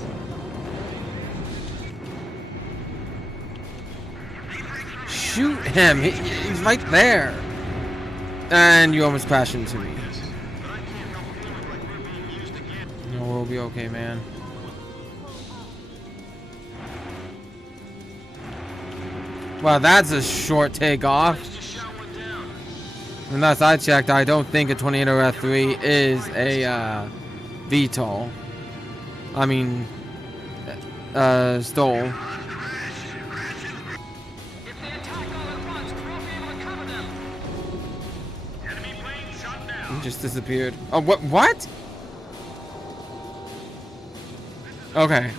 Shoot him! He's right there! And you almost crashed into me. No, we'll be okay, man. Wow, that's a short takeoff. And last I checked, I don't think a Tornado F3 is a VTOL. I mean, STOL. If they attack all at once, we won't be able to cover them. Enemy plane shot down. He just disappeared. Oh, what? Okay.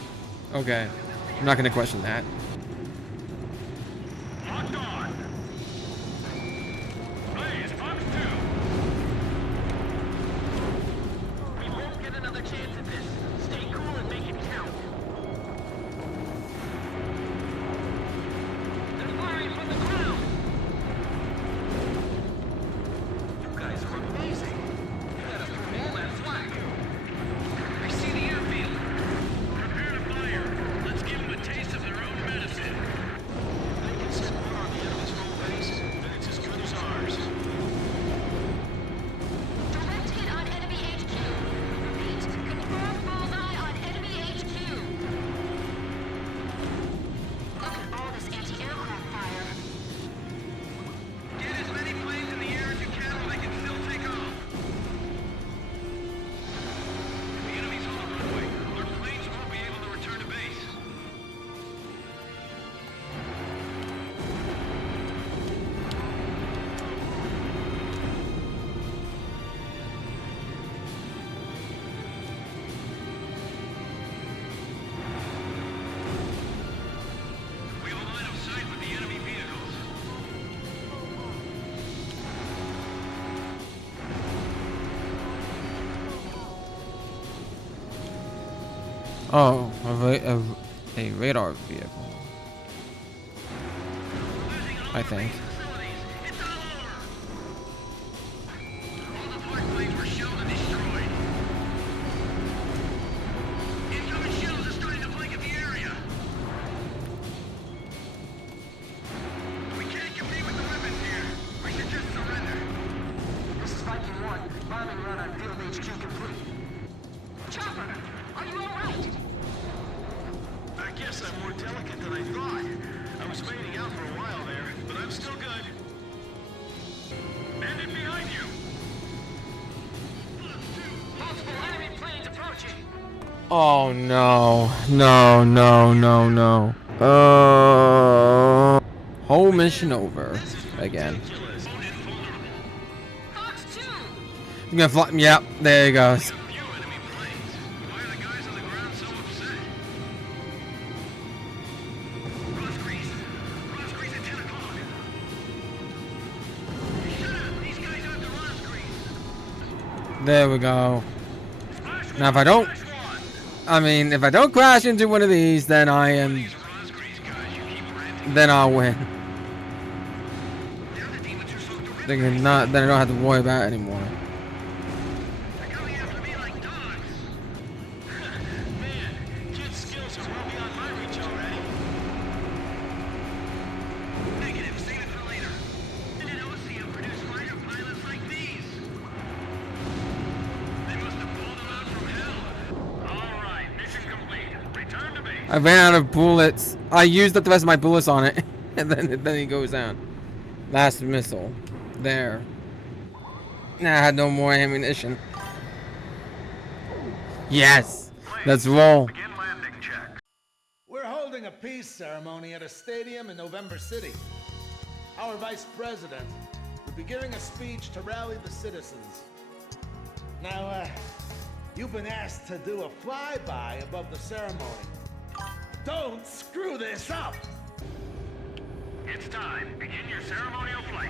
Okay. I'm not gonna question that. Locked on. Blaze, Fox 2. We won't get another chance at this. Stay cool and make it count. They're firing from the ground. You guys are amazing. You got us through all that flak. I see the airfield. Prepare to fire. Let's give them a taste of their own medicine. Oh, a radar vehicle. I think. Oh no. No, no, no, no. Whole mission over. Again. I'm gonna fly. Yep, there he goes. There we go. Now if I don't crash into one of these, then then I'll win. Then I don't have to worry about it anymore. I ran out of bullets. I used up the rest of my bullets on it, and then he goes down. Last missile. There. Nah, I had no more ammunition. Yes! Let's roll. We're holding a peace ceremony at a stadium in November City. Our vice president will be giving a speech to rally the citizens. Now, you've been asked to do a flyby above the ceremony. Don't screw this up! It's time. Begin your ceremonial flight.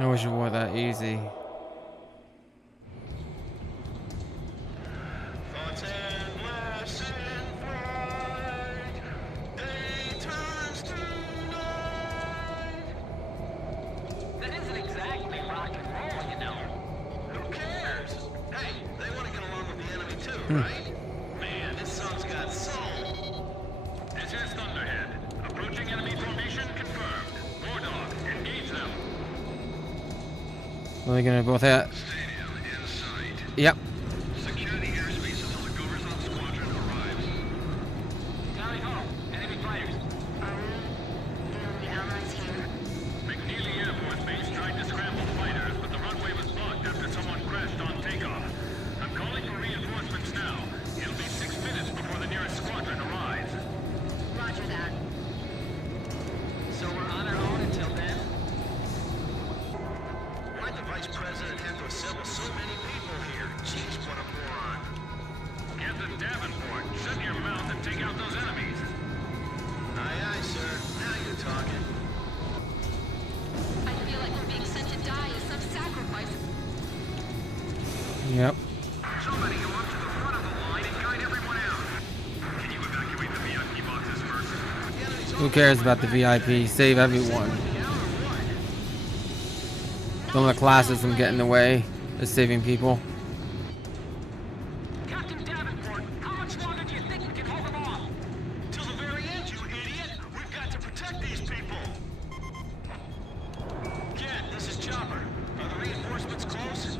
I wish it were that easy. Thoughts endless in flight. Day turns to night. That isn't exactly rock and roll, you know. Who cares? Hey, they want to get along with the enemy too, right? Man, this song's got soul. This is Thunderhead. Approaching enemy formation confirmed. Wardog, engage them. Are they gonna both hit? Stadium in sight. Yep. Secure the airspace until the Goverson Squadron arrives. Tally ho, enemy fighters. The Allies here. McNeely Air Force Base tried to scramble fighters, but the runway was blocked after someone crashed on takeoff. I'm calling for reinforcements now. It'll be 6 minutes before the nearest squadron arrives. Roger that. So we're on our own until then? Why'd the Vice President have to assemble so many people here? Jeez, what a moron. Captain Davenport, shut your mouth and take out those enemies. Aye, aye, sir. Now you're talking. I feel like we're being sent to die as some sacrifice. Yep. Somebody go up to the front of the line and guide everyone out. Can you evacuate the VIP boxes first? Who cares about the VIP? Save everyone. Don't let classes from getting in the way of saving people. Captain Davenport, how much longer do you think we can hold them off? Till the very end, you idiot! We've got to protect these people! Kid, this is Chopper. Are the reinforcements close?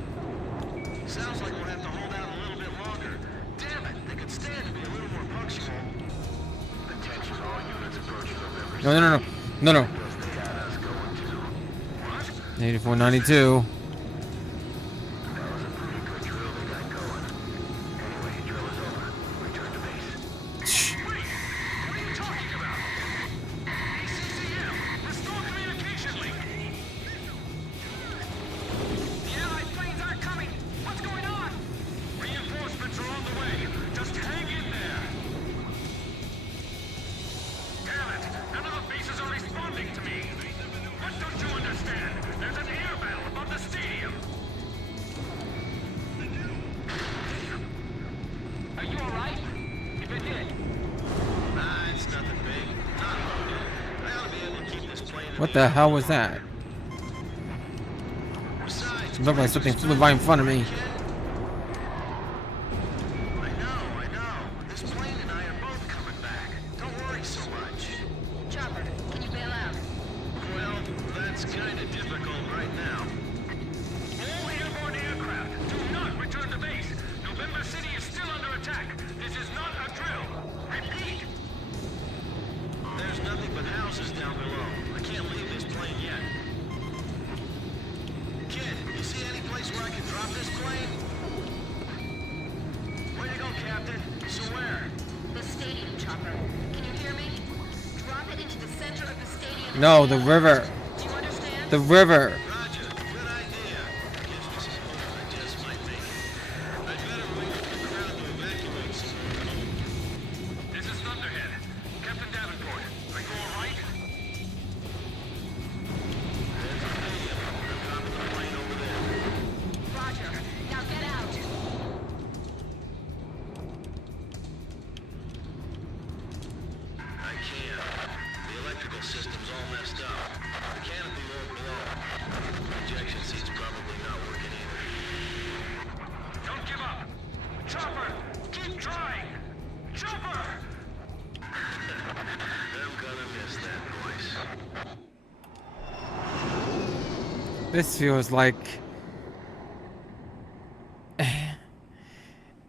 Sounds like we'll have to hold out a little bit longer. Damn it, they could stand to be a little more punctual. Attention all units approaching November. No. 8492. Shh. What are you talking about? CCM, restore communication link. The Allied planes aren't coming. What's going on? Reinforcements are on the way. Just hang in there. Damn it! None of the bases are responding to me. What don't you understand? There's an air battle above the stadium. Are you alright? If it did. Nah, it's nothing big. Not loaded. I ought to be able to keep this plane in What the hell was that? Besides, It looked like something flew right in front of me. I know. This plane and I are both coming back. Don't worry so much. Chopper, can you bail out? Well, that's kind of difficult right now. All airborne aircraft, do not return to base. November City is still under attack. This is not a drill. Repeat. There's nothing but houses down below. I can't leave this plane yet. Kid, you see any place where I can drop this plane? Way to go, Captain. So where? The stadium, Chopper. Can you hear me? Drop it into the center of the stadium. No, the river. Do you understand? The river. Roger. Good idea. Gives me some hope I just might make it. I'd better wait for the crowd to evacuate some more. This is Thunderhead. Captain Davenport, are you all right? There's the stadium. I'm dropping the plane over there. Roger. Now get out. I can't. The electrical system's all messed up. The canopy won't blow. Ejection seat's probably not working either. Don't give up! Chopper! Keep trying! Chopper! I'm gonna miss that voice. This feels like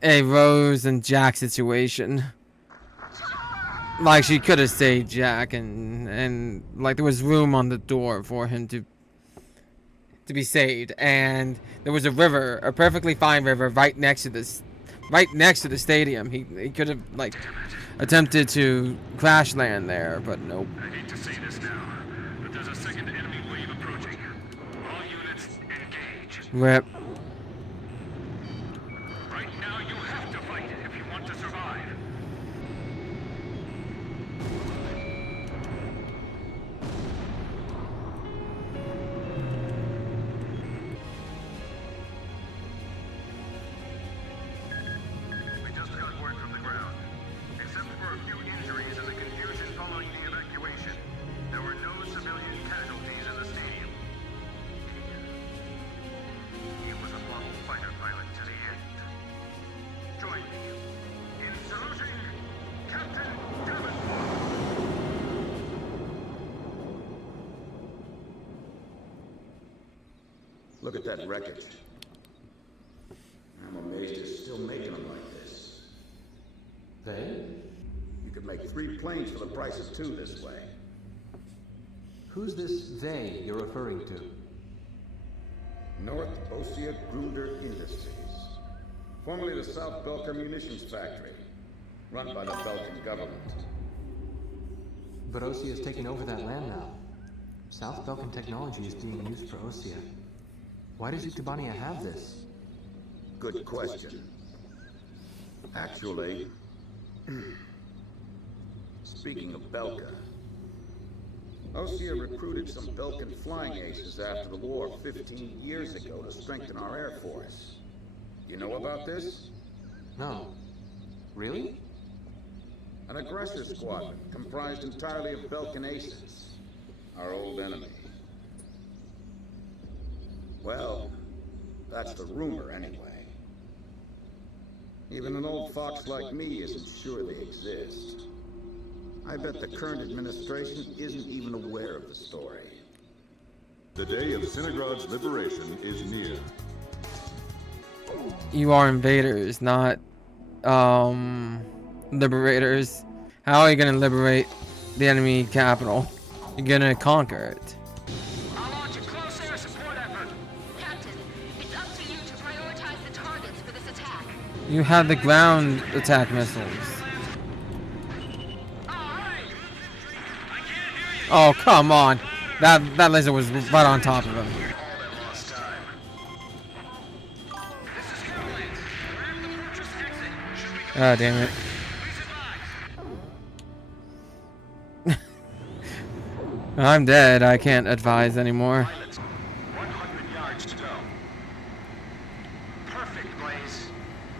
a Rose and Jack situation. Like she could have saved Jack, and like there was room on the door for him to be saved, and there was a river, a perfectly fine river, right next to this, right next to the stadium. He could have like attempted to crash land there, but nope. I hate to say this now, but there's a second enemy wave approaching. All units engage. Rip. Right now you have to fight if you want to survive. Look at that wreckage. I'm amazed they're still making them like this. They? You could make 3 planes for the price of 2 this way. Who's this they you're referring to? North Ossia Grunder Industries. Formerly the South Belker Munitions Factory. Run by the Belkan government. But Ossia has taken over that land now. South Belkan technology is being used for Ossia. Why does Yuktobania have this? Good question. Actually, speaking of Belka, Ossia recruited some Belkan flying aces after the war 15 years ago to strengthen our Air Force. You know about this? No. Really? An aggressor squadron comprised entirely of Belkan aces, our old enemy. Well, that's the rumor anyway. Even an old fox like me isn't sure they exist. I bet the current administration isn't even aware of the story. The day of Sinigrad's liberation is near. You are invaders, not liberators. How are you gonna liberate the enemy capital? You're gonna conquer it. I'll launch a close air support effort. Captain, it's up to you to prioritize the targets for this attack. You have the ground attack missiles. Oh, come on. That laser was right on top of him. Oh, damn it. I'm dead. I can't advise anymore. 100 yards to go. Perfect, Blaze.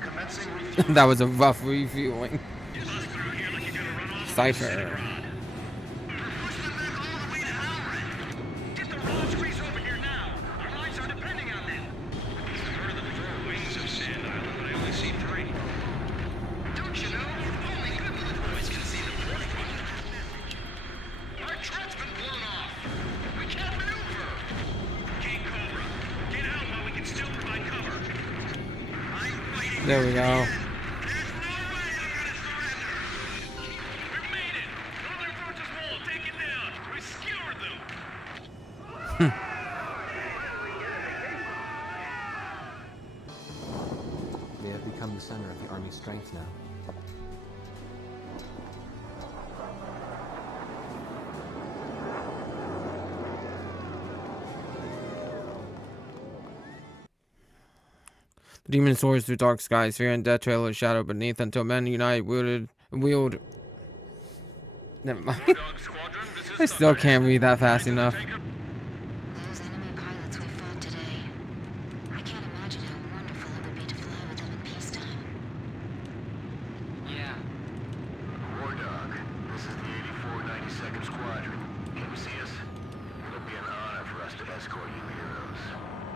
Commencing refueling. That was a rough refueling. Cipher. Get the rods grease over here now. Our lives are depending on them. I've heard of the 4 wings of Sand Island, but I only see 3. Don't you know? Only good little boys can see the 4th one. Our tread's been blown off. We can't maneuver. King Cobra, get out while we can still provide cover. I'm fighting. There we go. They have become the center of the Army's strength now. The demon soars through dark skies, fear and death trail a shadow beneath until men unite wield. Never mind. I still can't read that fast enough. Those enemy pilots we fought today. I can't imagine how wonderful it would be to fly with them in peacetime. Yeah. War Dog, this is the 8492nd Squadron. Can you see us? It'll be an honor for us to escort you heroes.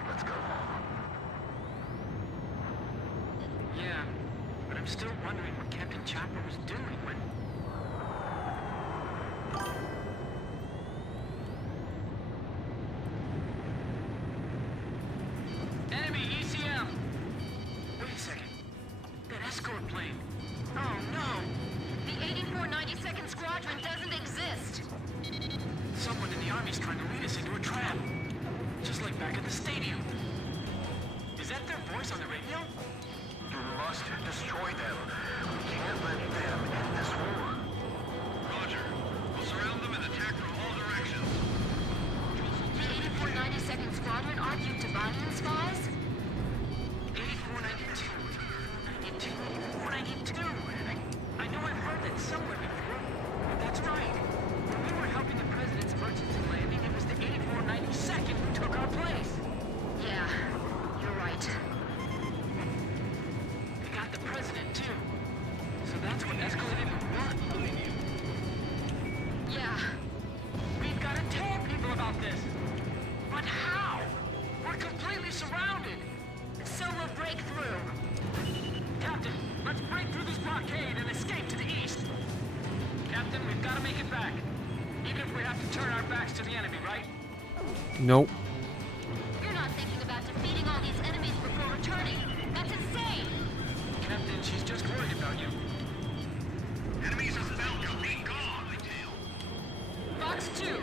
Let's go home. Yeah, but I'm still wondering what Captain Chopper was doing when... Enemy ECM! Wait a second. That escort plane. Oh no! The 8492nd Squadron doesn't exist! Someone in the Army's trying to lead us into a trap. Just like back at the stadium. Is that their voice on the radio? You must destroy them. We can't let them end this war. Roger. We'll surround them and attack from all directions. The 8492nd Squadron aren't Yuktobanian spies? 8492. 8492. I know I've heard that somewhere before. But that's right. When we were helping the President's emergency landing, it was the 8492nd who took our place. Yeah, you're right. They got the President, too. So that's what escalated the war. Yeah. We've got to tell people about this. But how? We're completely surrounded. So we'll break through. Captain, let's break through this blockade and escape to the east. Captain, we've got to make it back. Even if we have to turn our backs to the enemy, right? Nope. You're not thinking about defeating all these enemies before returning. That's insane! Captain, she's just worried about you. Enemies of Belka, be gone! Fox 2.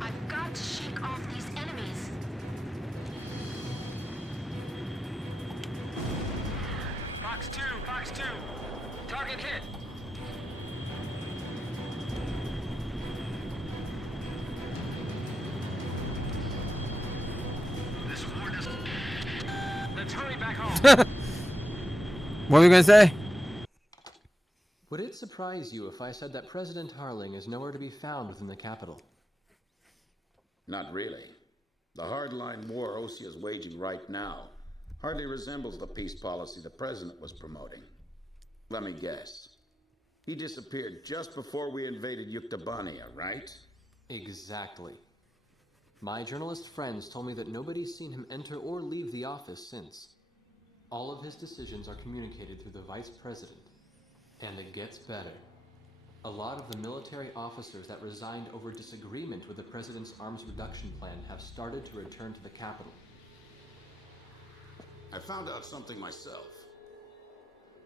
I've got to shake off these enemies. Fox 2, Fox 2. Target hit. This war doesn't... Let's hurry back home. What were you gonna say? Would it surprise you if I said that President Harling is nowhere to be found within the capital? Not really. The hardline war Osea is waging right now hardly resembles the peace policy the president was promoting. Let me guess. He disappeared just before we invaded Yuktabania, right? Exactly. My journalist friends told me that nobody's seen him enter or leave the office since. All of his decisions are communicated through the Vice President. And it gets better. A lot of the military officers that resigned over disagreement with the President's arms reduction plan have started to return to the capital. I found out something myself.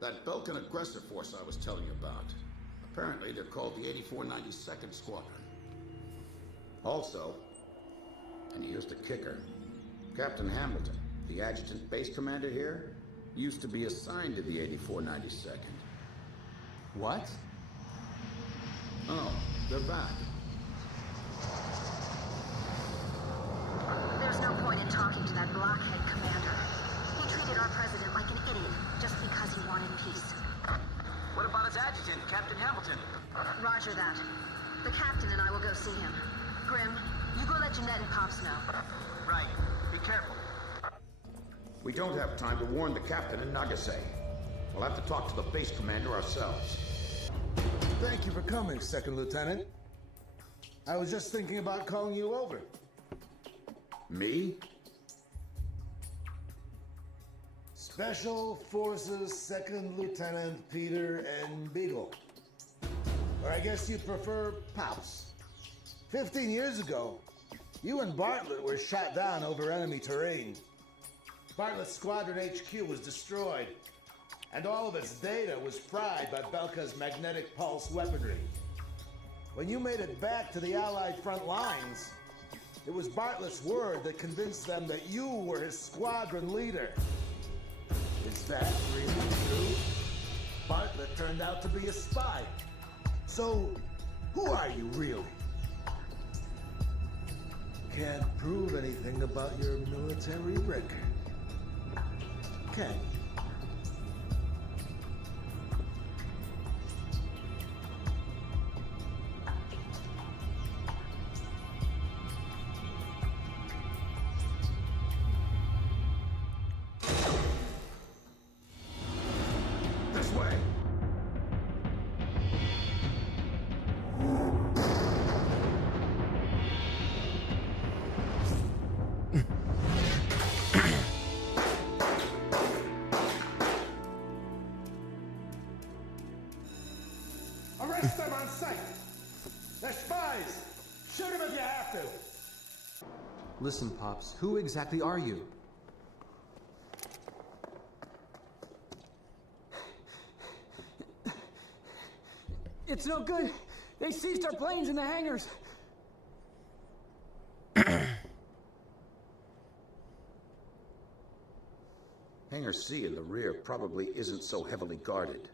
That Belkan aggressor force I was telling you about. Apparently they're called the 8492nd Squadron. Also, and here's the kicker, Captain Hamilton, the adjutant base commander here, used to be assigned to the 8492nd. What? Oh, they're back. There's no point in talking to that blockhead commander. He treated our president like an idiot just because he wanted peace. What about his adjutant, Captain Hamilton? Roger that. The captain and I will go see him. Grim, you go let Jeanette and Pops know. Right. Be careful. We don't have time to warn the captain in Nagase. We'll have to talk to the base commander ourselves. Thank you for coming, Second Lieutenant. I was just thinking about calling you over. Me? Special Forces Second Lieutenant Peter and Beagle. Or I guess you prefer Pops. 15 years ago, you and Bartlett were shot down over enemy terrain. Bartlett's Squadron HQ was destroyed, and all of its data was fried by Belka's magnetic pulse weaponry. When you made it back to the Allied front lines, it was Bartlett's word that convinced them that you were his squadron leader. Is that really true? Bartlett turned out to be a spy. So, who are you really? Can't prove anything about your military record. Can you? This way! Arrest them on sight! They're spies! Shoot them if you have to! Listen, Pops, who exactly are you? It's no good. They seized our planes in the hangars. Hangar C in the rear probably isn't so heavily guarded.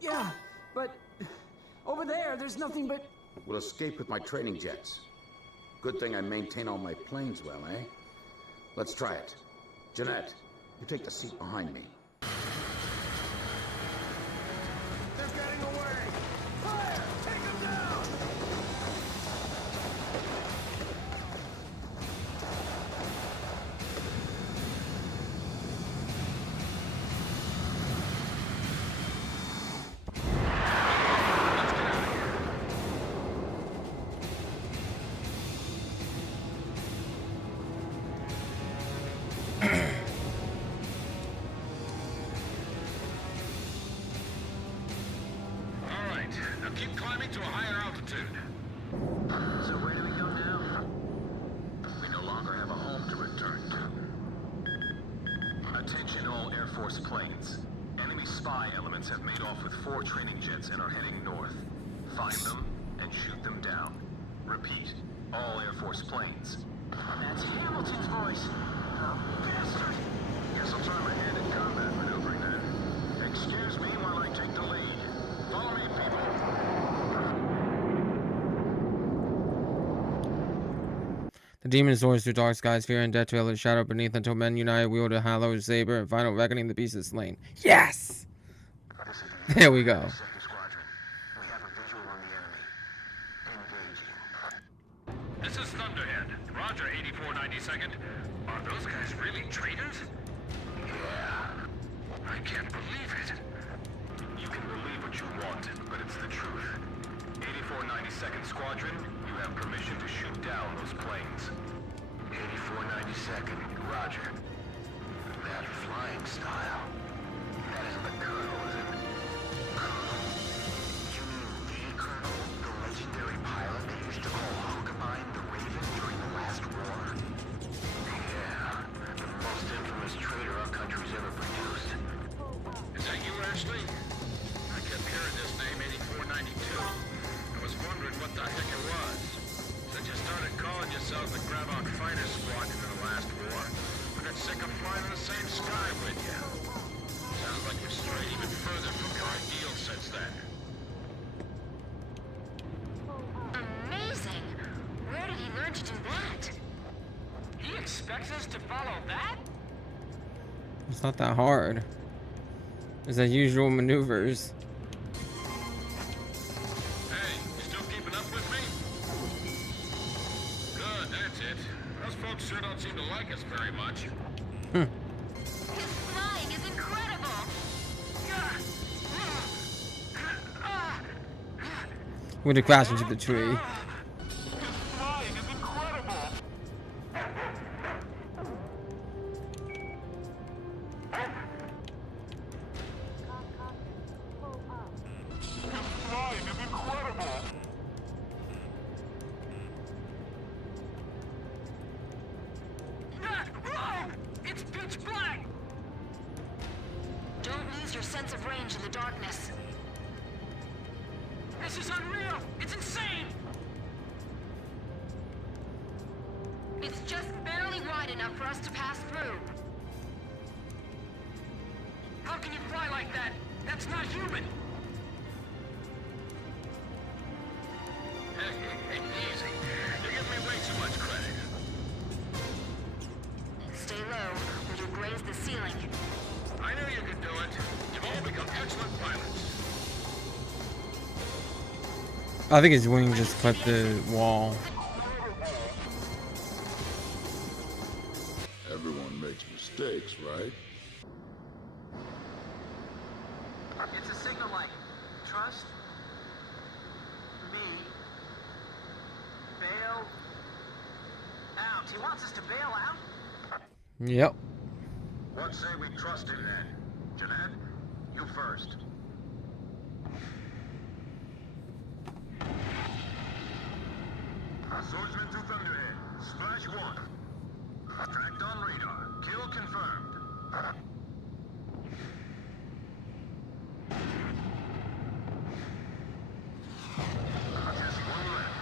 Yeah, but over there's nothing but... We'll escape with my training jets. Good thing I maintain all my planes well, eh? Let's try it. Jeanette, you take the seat behind me. They're getting away! Fire! Take them down! All right, now keep climbing to a higher altitude. So where do we go now? Force planes. Enemy spy elements have made off with 4 training jets and are heading north. Find them and shoot them down. Repeat, all Air Force planes. That's Hamilton's voice. Oh, bastard. Guess I'll try my hand at combat maneuvering then. Excuse me while I take the lead. Follow me, people. The demon soars through dark skies, fear and death trail a shadow beneath until men unite wield a hallowed saber and final reckoning the beast is slain. Yes! There we go. Squadron. We have a visual on the enemy. Engaging. This is Thunderhead. Roger, 8492nd. Are those guys really traitors? Yeah. I can't believe it. You can believe what you want, but it's the truth. 8492nd Squadron, you have permission to shoot down those planes. 8492nd. Roger. That flying style. That isn't the Colonel, is it? Colonel? You mean the Colonel? The legendary pilot they used to call Huckabine the Raven during the last war? Yeah. The most infamous traitor our country's ever produced. Is that you, Ashley? I kept hearing this name, 8492. I was wondering what the heck it was. Since you started calling yourselves the Gravok Fighter Squadron in the last war, I got sick of flying in the same sky with you. Sounds like you've strayed even further from your ideals since then. Amazing! Where did he learn to do that? He expects us to follow that? It's not that hard. It's the usual maneuvers. Hey, you still keeping up with me? Good, that's it. Those folks sure don't seem to like us very much. His flying is incredible! Would have crashed into the tree. His flying is incredible! His flying is incredible! It's pitch black! Don't lose your sense of range in the darkness. This is unreal! It's insane! It's just barely wide enough for us to pass through. How can you fly like that? That's not human! Hey, easy. You give me way too much credit. Stay low, or you'll graze the ceiling. I knew you could do it. You've all become excellent pilots. I think his wing just clipped the wall. Everyone makes mistakes, right? It's a signal like, trust me, bail out. He wants us to bail out? Yep. What say we trust him then? Jeanette, you first. Swordsman to Thunderhead. Splash 1. Tracked on radar. Kill confirmed. Jesse 1 left.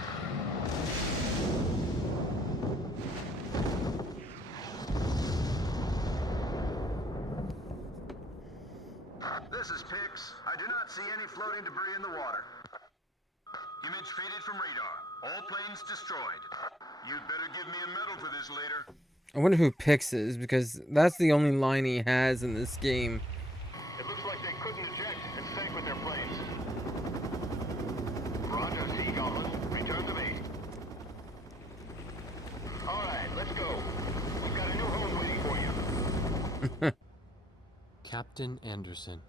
This is Pix. I do not see any floating debris in the water. Image faded from radar. All planes destroyed. You'd better give me a medal for this later. I wonder who Pix is, because that's the only line he has in this game. It looks like they couldn't eject and sank with their planes. Roger, Sea Goblin. Return to base. All right, let's go. We've got a new home waiting for you. Captain Anderson,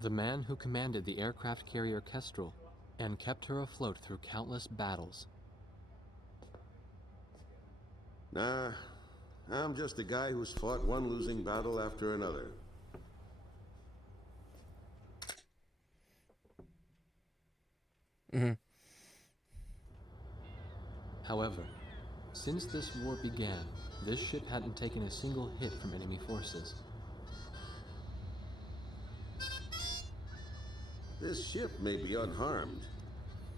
the man who commanded the aircraft carrier Kestrel and kept her afloat through countless battles. Nah, I'm just a guy who's fought one losing battle after another. However, since this war began, this ship hadn't taken a single hit from enemy forces. This ship may be unharmed,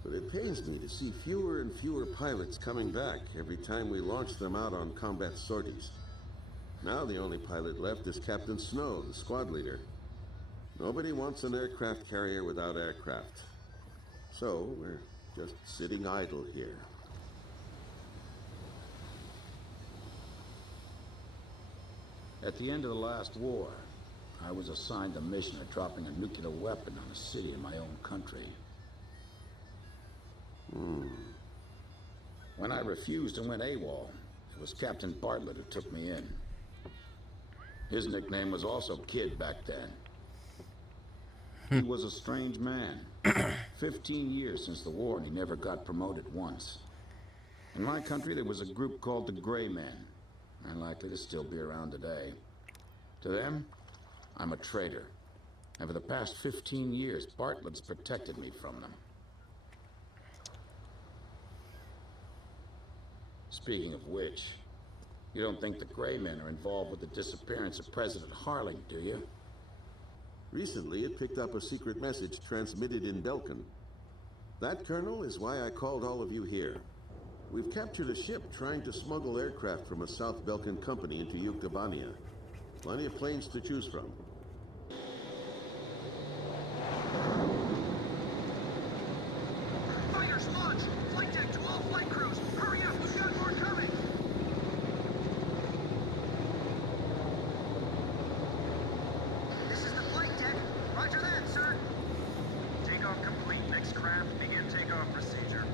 but it pains me to see fewer and fewer pilots coming back every time we launch them out on combat sorties. Now the only pilot left is Captain Snow, the squad leader. Nobody wants an aircraft carrier without aircraft. So we're just sitting idle here. At the end of the last war, I was assigned a mission of dropping a nuclear weapon on a city in my own country. When I refused and went AWOL, it was Captain Bartlett who took me in. His nickname was also Kid back then. He was a strange man. 15 years since the war and he never got promoted once. In my country there was a group called the Gray Men. Unlikely to still be around today. To them, I'm a traitor. And for the past 15 years, Bartlett's protected me from them. Speaking of which, you don't think the Gray Men are involved with the disappearance of President Harling, do you? Recently, it picked up a secret message transmitted in Belkin. That, Colonel, is why I called all of you here. We've captured a ship trying to smuggle aircraft from a South Belkin company into Yuktavania. Plenty of planes to choose from. Fighters launch! Flight deck to all flight crews! Hurry up, we've got more coming! This is the flight deck. Roger that, sir. Takeoff complete. Next craft, begin takeoff procedure.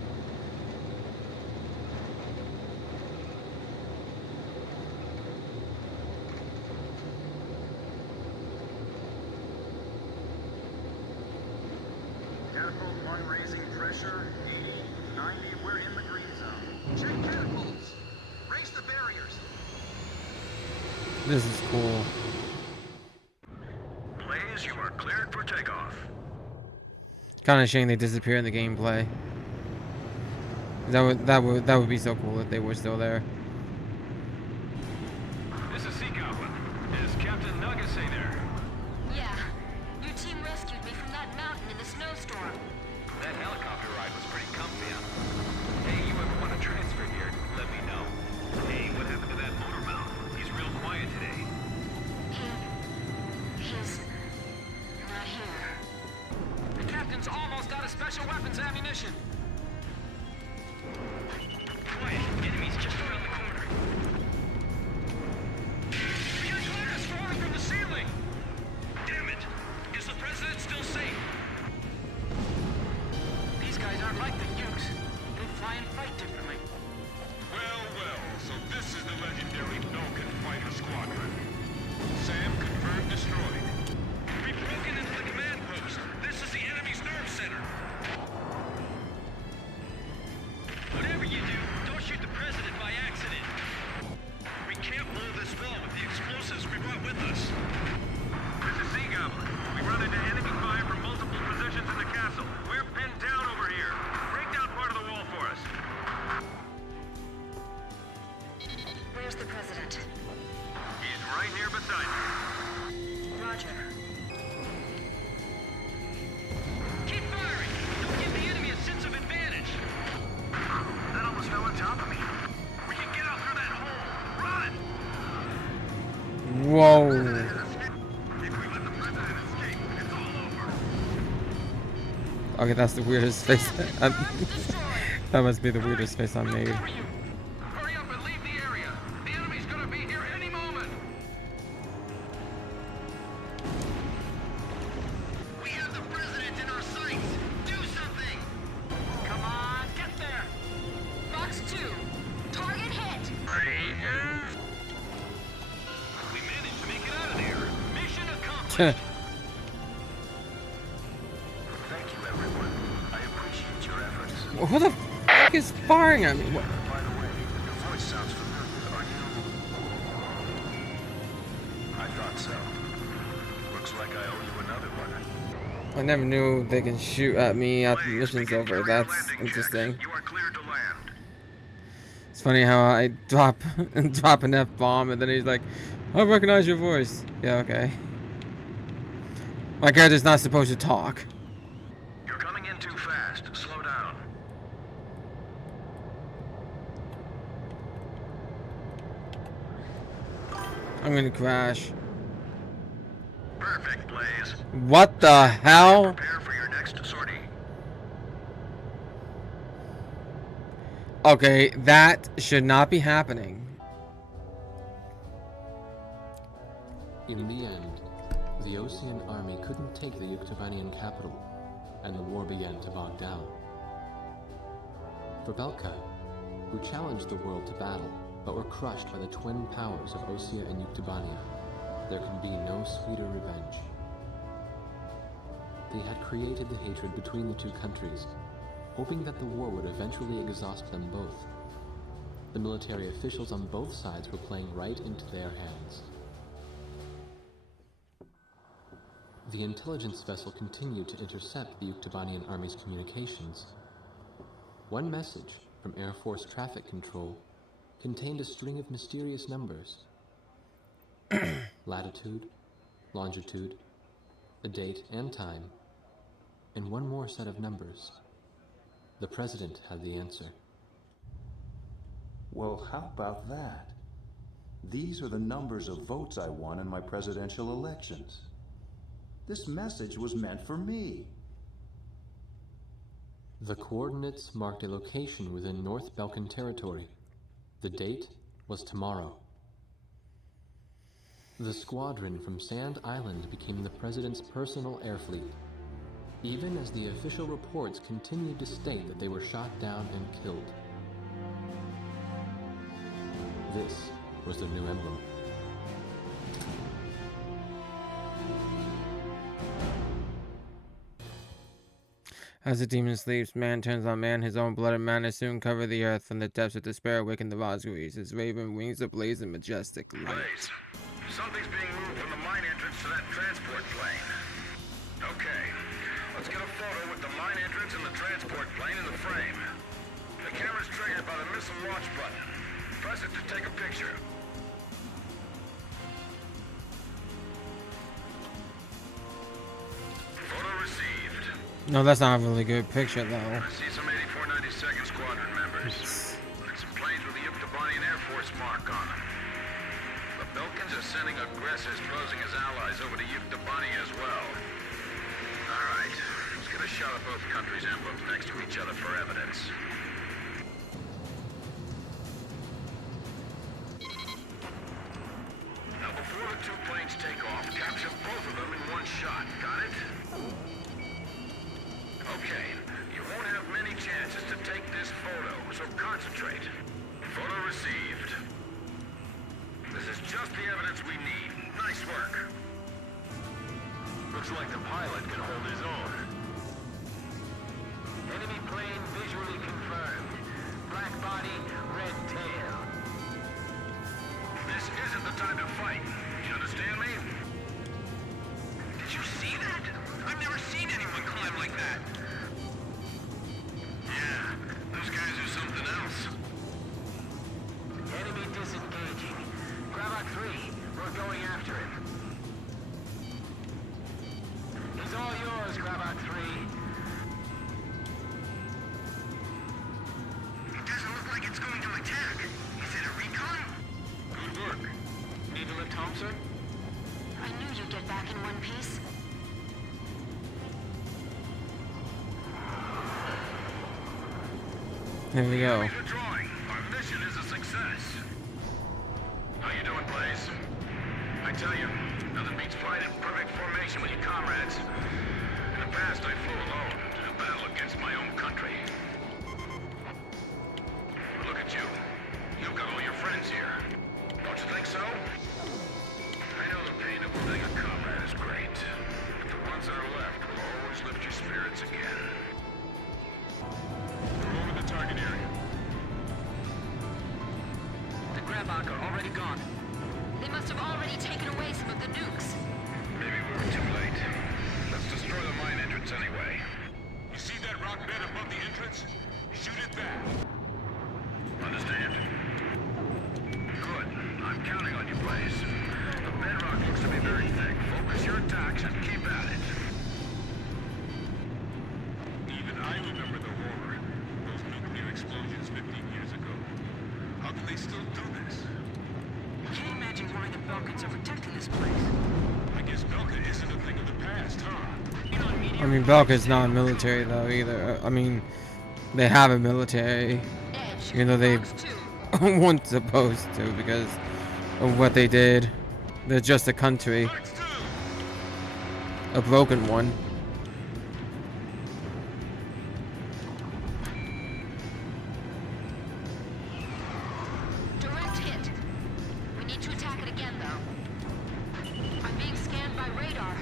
Catapult 1 raising pressure, 80, 90, we're in the green zone. Check catapults. Raise the barriers. This is cool. Blaze, you are cleared for takeoff. Kind of shame they disappear in the gameplay. That would be so cool if they were still there. This is Sea Goblin. Is Captain Nugget say there? Yeah. Your team rescued me from that mountain in the snowstorm. That helicopter ride was pretty comfy, huh? Hey, you ever want to transfer here? Let me know. Hey, what happened to that motor mouth? He's real quiet today. He's not here. The captain's almost out of special weapons ammunition. Quiet. Enemies just around the corner. We got glitters falling from the ceiling. Damn it! Is the president still safe? These guys aren't like the Ukes. They fly and fight differently. Well, well, so this is the legendary Belkin fighter squadron. Sam confirmed destroyed. We've broken into the command post. This is the enemy's nerve center. Whatever you do, don't shoot the president by accident. We can't blow this wall with the explosives we brought with us. This is Sea Goblin. We run into enemy fire from multiple positions in the castle. We're pinned down over here. Break down part of the wall for us. Where's the president? He's right here beside me. Roger. Keep firing! Don't give the enemy a sense of advantage! That almost fell on top of me. We can get out through that hole! Run! Whoa. If we let the president escape, it's all over. Okay, that's the weirdest face. That must be the weirdest face I made. Hurry up and leave the area! The enemy's gonna be here any moment! We have the president in our sights! Do something! Come on, get there. Box 2. Target hit. We managed to make it out of there! Mission accomplished! Thank you, everyone. I appreciate your efforts. Who the fuck is firing at me? What? By the way, your voice sounds familiar. Are you... I thought so. Looks like I owe you another one. I never knew they can shoot at me after the mission's over. That's interesting. You are cleared to land. It's funny how I drop an F-bomb and then he's like, I recognize your voice. Yeah, okay. My character's not supposed to talk. moving too fast. Slow down. I'm gonna crash. Perfect, Blaze. What the hell? Prepare for your next sortie. Okay, that should not be happening. In the end, the Osean army couldn't take the Yuktobanian capital, and the war began to bog down. For Belka, who challenged the world to battle, but were crushed by the twin powers of Osea and Yuktobania, there could be no sweeter revenge. They had created the hatred between the two countries, hoping that the war would eventually exhaust them both. The military officials on both sides were playing right into their hands. The intelligence vessel continued to intercept the Yuktobanian army's communications. One message from Air Force traffic control contained a string of mysterious numbers. Latitude, longitude, a date and time, and one more set of numbers. The president had the answer. Well, how about that? These are the numbers of votes I won in my presidential elections. This message was meant for me. The coordinates marked a location within North Balkan territory. The date was tomorrow. The squadron from Sand Island became the president's personal air fleet, even as the official reports continued to state that they were shot down and killed. This was the new emblem. As the demon sleeps, man turns on man. His own blooded madness soon cover the earth. From the depths of despair awaken the Valkyries. His raven wings ablaze in majestic light. Blaze, something's being moved from the mine entrance to that transport plane. Okay, let's get a photo with the mine entrance and the transport plane in the frame. The camera's triggered by the missile launch button. Press it to take a picture. Photo received. No, that's not a really good picture, though. I see some 8492nd Squadron members. And some planes with the Yuktobanian Air Force mark on them. The Belkans are sending aggressors posing as allies over to Yuktobania as well. Alright, let's get a shot of both countries' emblems next to each other for evidence. Now before the two planes take off, capture both of them in one shot. Got it? Okay, you won't have many chances to take this photo, so concentrate. Photo received. This is just the evidence we need. Nice work. Looks like the pilot can hold his own. Enemy plane visually confirmed. Black body, red tail. This isn't the time to fight. You understand me? Did you see that? I've never seen anyone climb like that. Yeah, those guys are something else. Enemy disengaging. Gravok 3, we're going after him. He's all yours, Gravok 3. It doesn't look like it's going to attack. Is it a recon? Good work. Need to lift home, sir? I knew you'd get back in one piece. Here we go. Our mission is a success. How you doing, Blaze? I tell you, nothing beats flying in perfect formation with your comrades. In the past, I flew alone in a battle against my own country. But look at you. You've got all your friends here. Don't you think so? I know the pain of losing a comrade is great, but the ones that are left will always lift your spirits again. We're over the target area. The Gravok are already gone. They must have already taken away some of the nukes. Maybe we were too late. Let's destroy the mine entrance anyway. You see that rock bed above the entrance? Shoot it back. Understand? Good. I'm counting on you, Blaze. The bedrock looks to be very thick. Focus your attacks and keep at it. Even they still do this? Can't imagine why the Belkans are protecting this place. I guess Belka isn't a thing of the past, huh? I mean, Belka's not military though either. I mean, they have a military, even though they weren't supposed to because of what they did. They're just a country, a broken one. Direct hit. We need to attack it again, though. I'm being scanned by radar.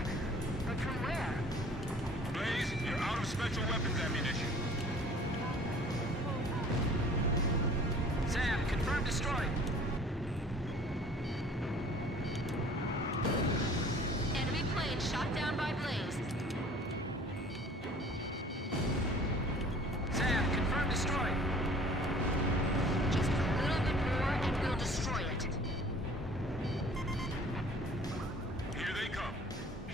But from where? Blaze, you're out of special weapons ammunition. Sam, confirm destroyed. Enemy plane shot down by Blaze. Sam, confirm destroyed. Just a little bit more and we'll destroy it. Here they come.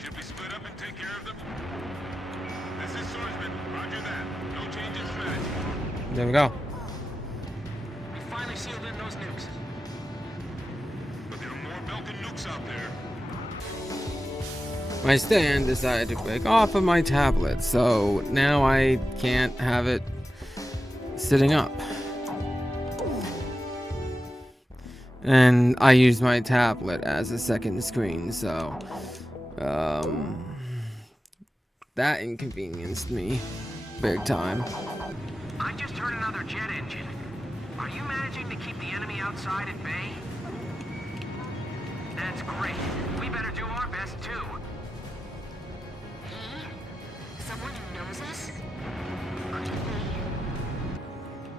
Should we split up and take care of them? This is Swordsman. Roger that. No change in strategy. There we go. We finally sealed in those nukes. But there are more Belkan nukes out there. My stand decided to break off of my tablet, so now I can't have it sitting up. And I use my tablet as a second screen, so that inconvenienced me big time. I just heard another jet engine. Are you managing to keep the enemy outside at bay? That's great. We better do our best too. Someone who knows us?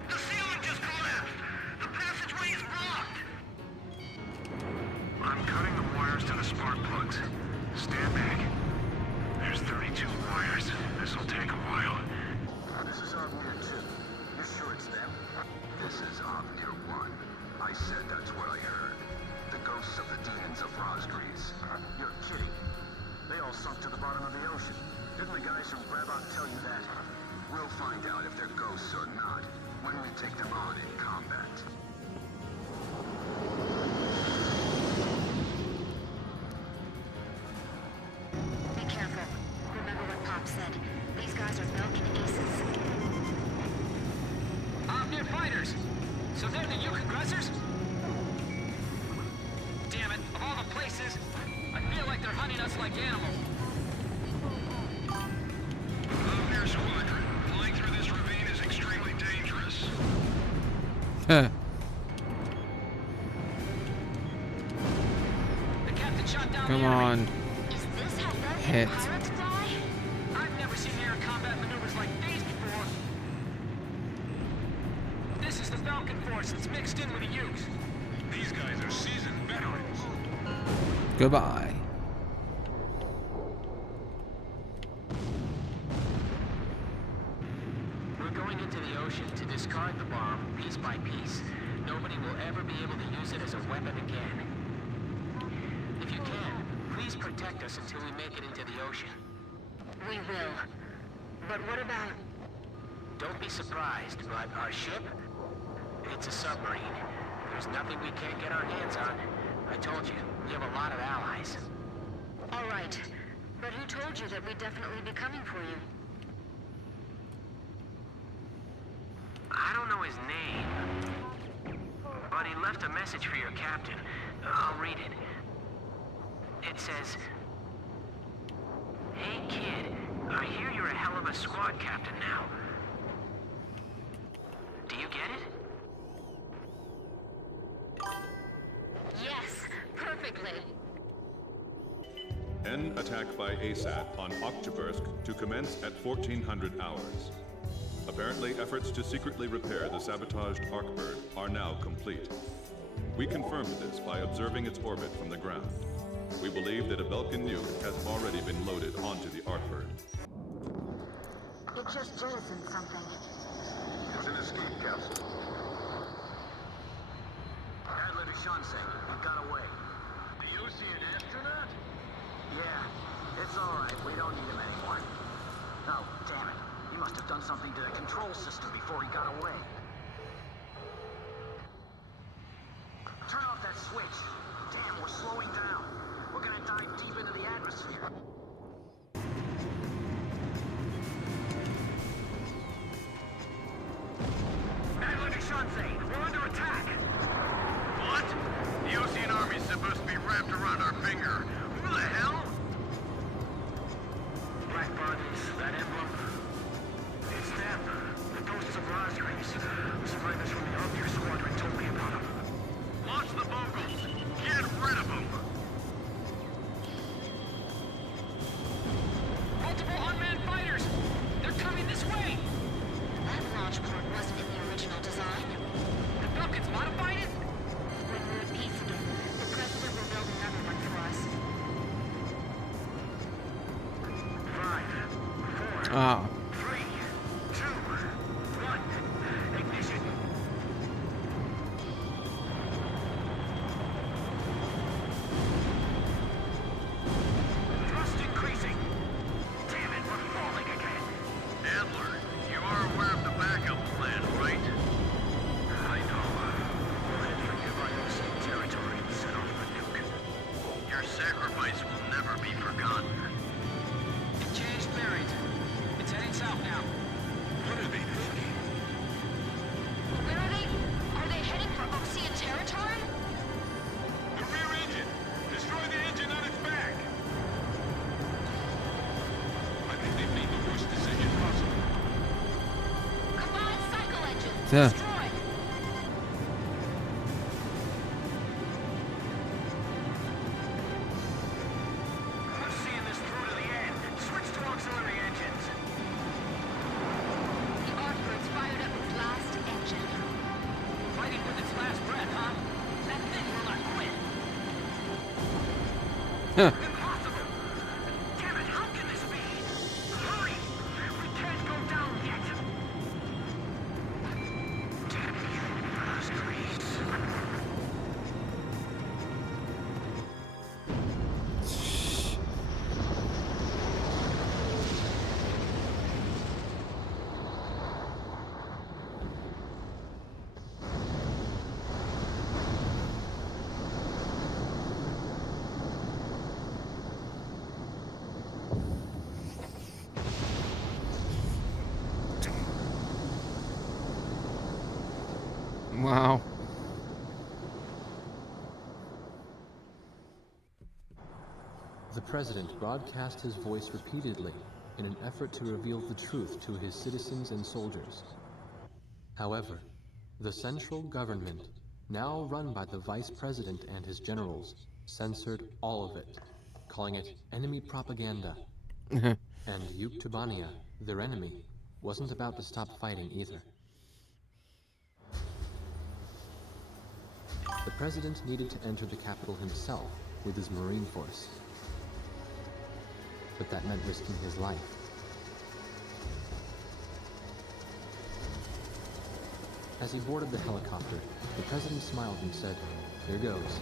The ceiling just collapsed. The passageway is blocked. I'm cutting the wires to the spark plugs. Stand back. There's 32 wires. This'll take a while. This is Omnir 2. You sure it's them? This is Omnir 1. I said that's what I heard. The ghosts of the demons of Rosgreaves. You're kidding. They all sunk to the bottom of the ocean. Didn't the guys from Grabok tell you that? We'll find out if they're ghosts or not when we take them on in combat. Be careful. Remember what Pop said. These guys are Belkan aces. Omnir fighters! So they're the Yuk aggressors? Damn it, of all the places, I feel like they're hunting us like animals. Omnir Squadron. Flying through this ravine is extremely dangerous. Huh. The captain shot down Come the enemy. on. Is this how Belkan Hit. pirates fly? I've never seen air combat maneuvers like these before. This is the Belkan force that's mixed in with the Yuks. These guys are seasoned veterans. Goodbye. We're going into the ocean to discard the bomb piece by piece. Nobody will ever be able to use it as a weapon again. If you can, please protect us until we make it into the ocean. We will. But what about... Don't be surprised, but our ship, it's a submarine. There's nothing we can't get our hands on. I told you, we have a lot of allies. All right. But who told you that we'd definitely be coming for you? I don't know his name, but he left a message for your captain. I'll read it. It says, "Hey kid, I hear you're a hell of a squad captain now. Do you get it?" Yes, perfectly. End attack by ASAT on Oktyabrsk to commence at 1400 hours. Apparently, efforts to secretly repair the sabotaged Arkbird are now complete. We confirmed this by observing its orbit from the ground. We believe that a Belkan nuke has already been loaded onto the Arkbird. It just jettisoned something. It's an escape capsule. Adler to Unsung. He got away. Do you see an astronaut? Yeah, it's all right. We don't need him anymore. Oh, damn it. He must have done something to the control system before he got away. Turn off that switch. Damn, we're slowing down. We're gonna dive deep into the atmosphere. We're under attack! What? The Ocean Army's supposed to be wrapped around our finger. Who the hell? Black bodies, that emblem. It's them. The ghosts of Lazarus. The survivors from the Archer Squadron told me about them. Launch the Vogels! Get rid of them! Multiple unmanned fighters! They're coming this way! That launch port wasn't in the original design. The Falcons modified it? When we're at peace again, the President will build another one for us. 5, 4, Ah. 3, 2, 1. Ignition. Thrust increasing. Damn it, we're falling again. Adler, you are aware of the backup plan, right? I know. We'll head for nearby Unsung territory and set off the nuke. Your sacrifice will never be forgotten. It changed bearings. It's heading south now. What are they thinking? Where are they? Are they heading for Oxian territory? The rear engine! Destroy the engine on its back! I think they've made the worst decision possible. Combined cycle engines Yeah. destroyed. We're seeing this through to the end. Switch to auxiliary engines. The Artbird's fired up its last engine. Fighting with its last breath, huh? That thing will not quit. Huh. Impossible! Damn it, how can this be? Hurry! We can't go down yet! Damn you, Grease. Wow. The President broadcast his voice repeatedly in an effort to reveal the truth to his citizens and soldiers. However, the central government, now run by the Vice President and his generals, censored all of it, calling it enemy propaganda. And Yuktubania, their enemy, wasn't about to stop fighting either. The President needed to enter the capital himself with his Marine force. But that meant risking his life. As he boarded the helicopter, the President smiled and said, "Here goes."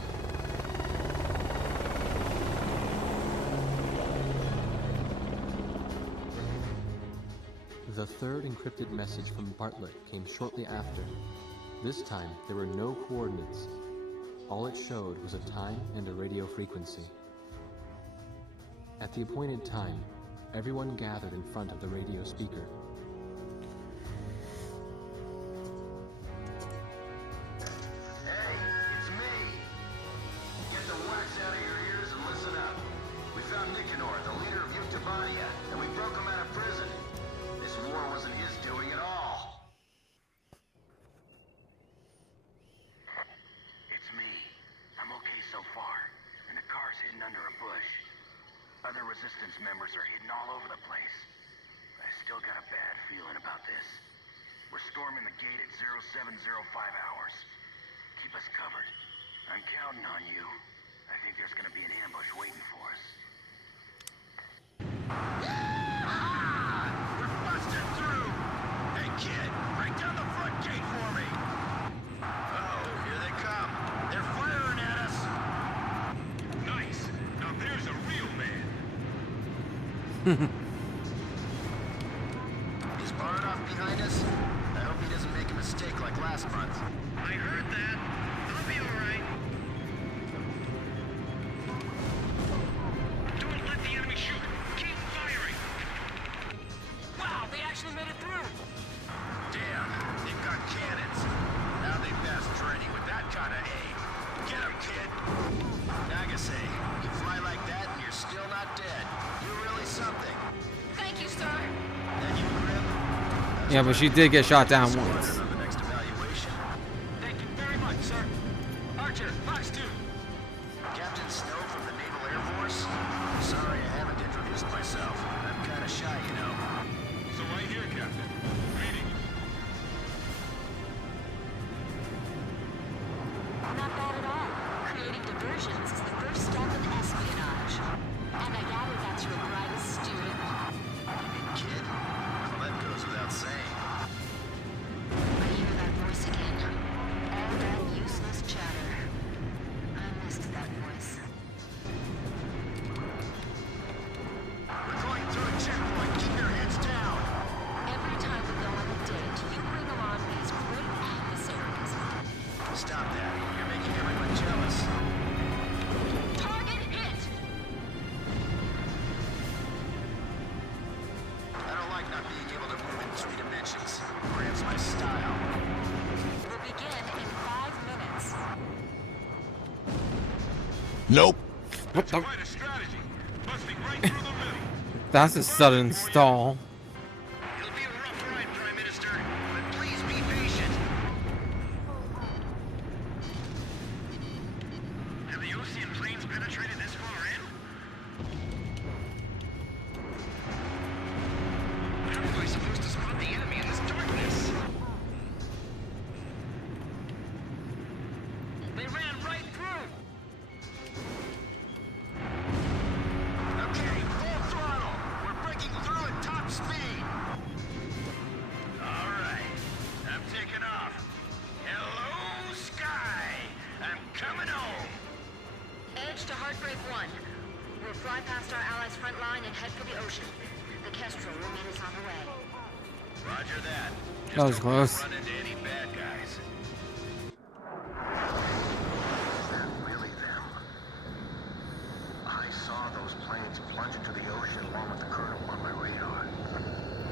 The third encrypted message from Bartlett came shortly after. This time, there were no coordinates. All it showed was a time and a radio frequency. At the appointed time, everyone gathered in front of the radio speaker. Hey, it's me! Get the wax out of your ears and listen up. We found Nicanor, the leader of Yuktubania, and we broke him out of prison. This war wasn't his doing at all. It's me. I'm okay so far, and the car's hidden under a bush. Other Resistance members are hidden all over the place. But I still got a bad feeling about this. We're storming the gate at 0705 hours. Keep us covered. I'm counting on you. I think there's gonna be an ambush waiting for us. We're busting through! Hey kid, break down the front gate for me! Uh-oh, here they come. They're firing at us! Nice! Now there's a real man! Is Bardoff behind us? I hope he doesn't make a mistake like last month. I heard that. I'll be alright. right? Don't let the enemy shoot. Keep firing. Wow, they actually made it through! Damn, they've got cannons. Now they pass training with that kind of aim. Get 'em, kid. Nagase, you fly like that and you're still not dead. You're really something. Thank you, sir. And you, Grim? Yeah, but she did get shot down once. On the next evaluation. Thank you very much, sir. Archer, Fox 2. Captain Snow from the Naval Air Force? Sorry I haven't introduced myself. I'm kind of shy, you know. So right here, Captain. Greetings. Not bad at all. Creating diversions is the first step in espionage. And I gather that's your brightest student. Kid? Well, that goes without saying. I hear that voice again. All that useless chatter. I missed that voice. We're going through a checkpoint. Keep your heads down. Every time we go on a date, you bring along these great adversaries. Stop that. You're making everyone jealous. Target hit! I don't like not being able to move in 3 dimensions. Grabs my style. We'll begin in 5 minutes. Nope. That's quite a strategy. Busting right through the middle. That's a sudden stall. It'll be a rough ride, Prime Minister, but please be patient. Have the Ocean planes penetrated this far in? How am I supposed to spot the enemy in this darkness? They ran right through! Okay, full throttle. We're breaking through at top speed. All right, I'm taking off. Hello, sky. I'm coming home. Edge to Heartbreak 1. We'll fly past our allies' front line and head for the ocean. The Kestrel will meet us on the way. Roger that. That was close. Run into any bad guys. Really them. I saw those planes plunge into the ocean along with the colonel on my radar.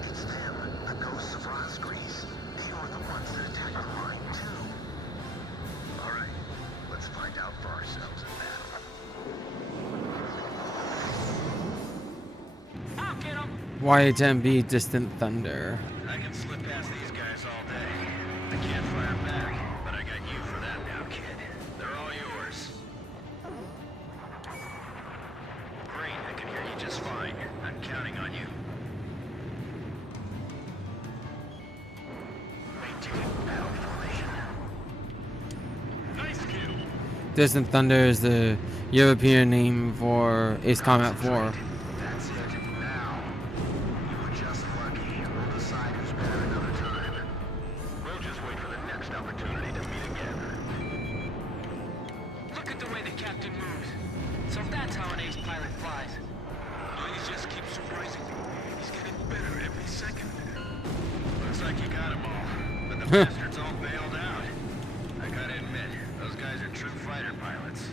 It's them, the ghosts of Rosgrease. They were the ones that attacked the mine, too. All right, let's find out for ourselves in battle. I'll get 'em! Y10B Distant Thunder. I can slip past these guys all day. I can't fire back, but I got you for that now, kid. They're all yours. Great, I can hear you just fine. I'm counting on you. Maintain battle formation. Nice kill. Distant Thunder is the European name for Ace Combat 4. That's it. Now, you were just lucky. We'll decide who's better another time. We'll just wait for the next opportunity to meet again. Look at the way the captain moves. So that's how an ace pilot flies. He just keeps surprising me. He's getting better every second. Looks like you got them all, but the bastards all bailed out. I gotta admit, those guys are true fighter pilots.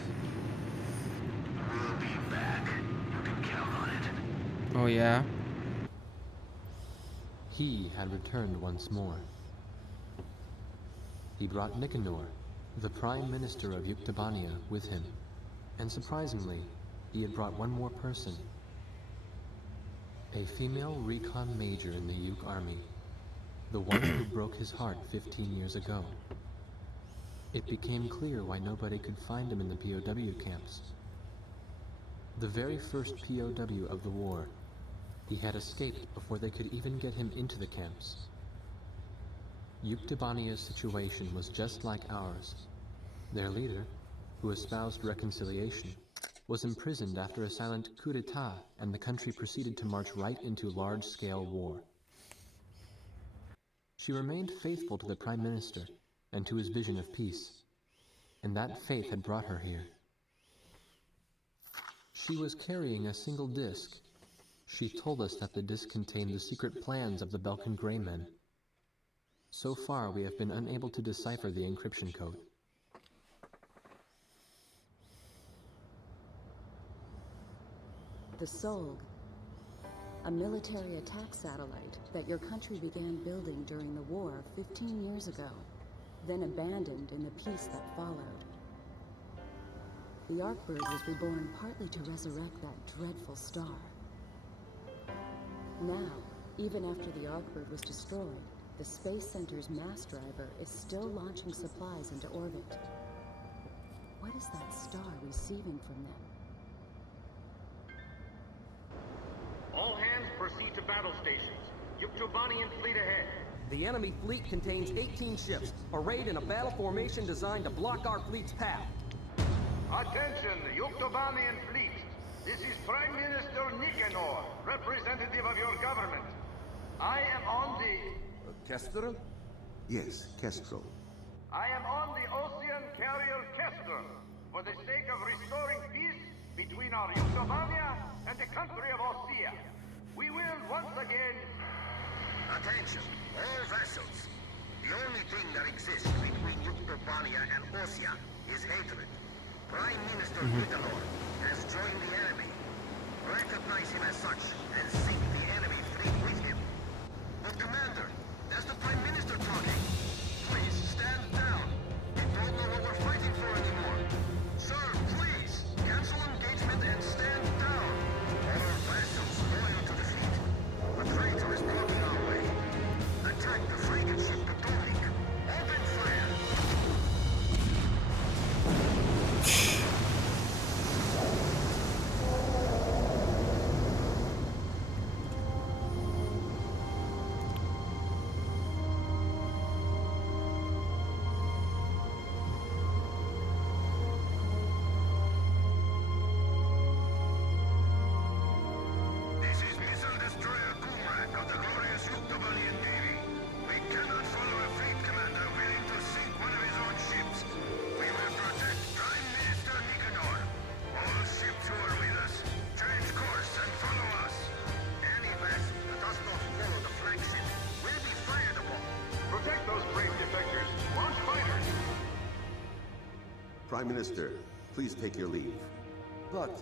We'll be back. You can count on it. Oh yeah? He had returned once more. He brought Nicanor, the Prime Minister of Yuktobania, with him. And surprisingly, he had brought one more person. A female recon major in the Yuk army. The one who broke his heart 15 years ago. It became clear why nobody could find him in the POW camps. The very first POW of the war, he had escaped before they could even get him into the camps. Yuktobania's situation was just like ours. Their leader, who espoused reconciliation, was imprisoned after a silent coup d'etat, and the country proceeded to march right into large-scale war. She remained faithful to the Prime Minister and to his vision of peace, and that faith had brought her here. She was carrying a single disc. She told us that the disc contained the secret plans of the Belkan Grey Men. So far, we have been unable to decipher the encryption code. The Solg. A military attack satellite that your country began building during the war 15 years ago, then abandoned in the peace that followed. The Arcbird was reborn partly to resurrect that dreadful star. Now, even after the Arcbird was destroyed, the Space Center's mass driver is still launching supplies into orbit. What is that star receiving from them? All hands proceed to battle stations. Yuktobanian fleet ahead. The enemy fleet contains 18 ships, arrayed in a battle formation designed to block our fleet's path. Attention, Yuktobanian fleet. This is Prime Minister Nicanor, representative of your government. I am on the... Kestrel? Yes, Kestrel. I am on the ocean carrier Kestrel, for the sake of restoring peace between our Yuktobania and the country of Osea. We will once again... Attention, all vessels. The only thing that exists between Yuktobania and Osea is hatred. Prime Minister Nicanor has joined the enemy. Recognize him as such and sink the enemy fleet with him. But Commander, that's the Prime Minister talking. Please, stand down. We don't know what we're fighting for anymore. Sir, please, cancel engagement and stand down. All vessels loyal to the fleet. A traitor is blocking our way. Attack the frigate ship Potomac. Open fire. Prime Minister, please take your leave. But...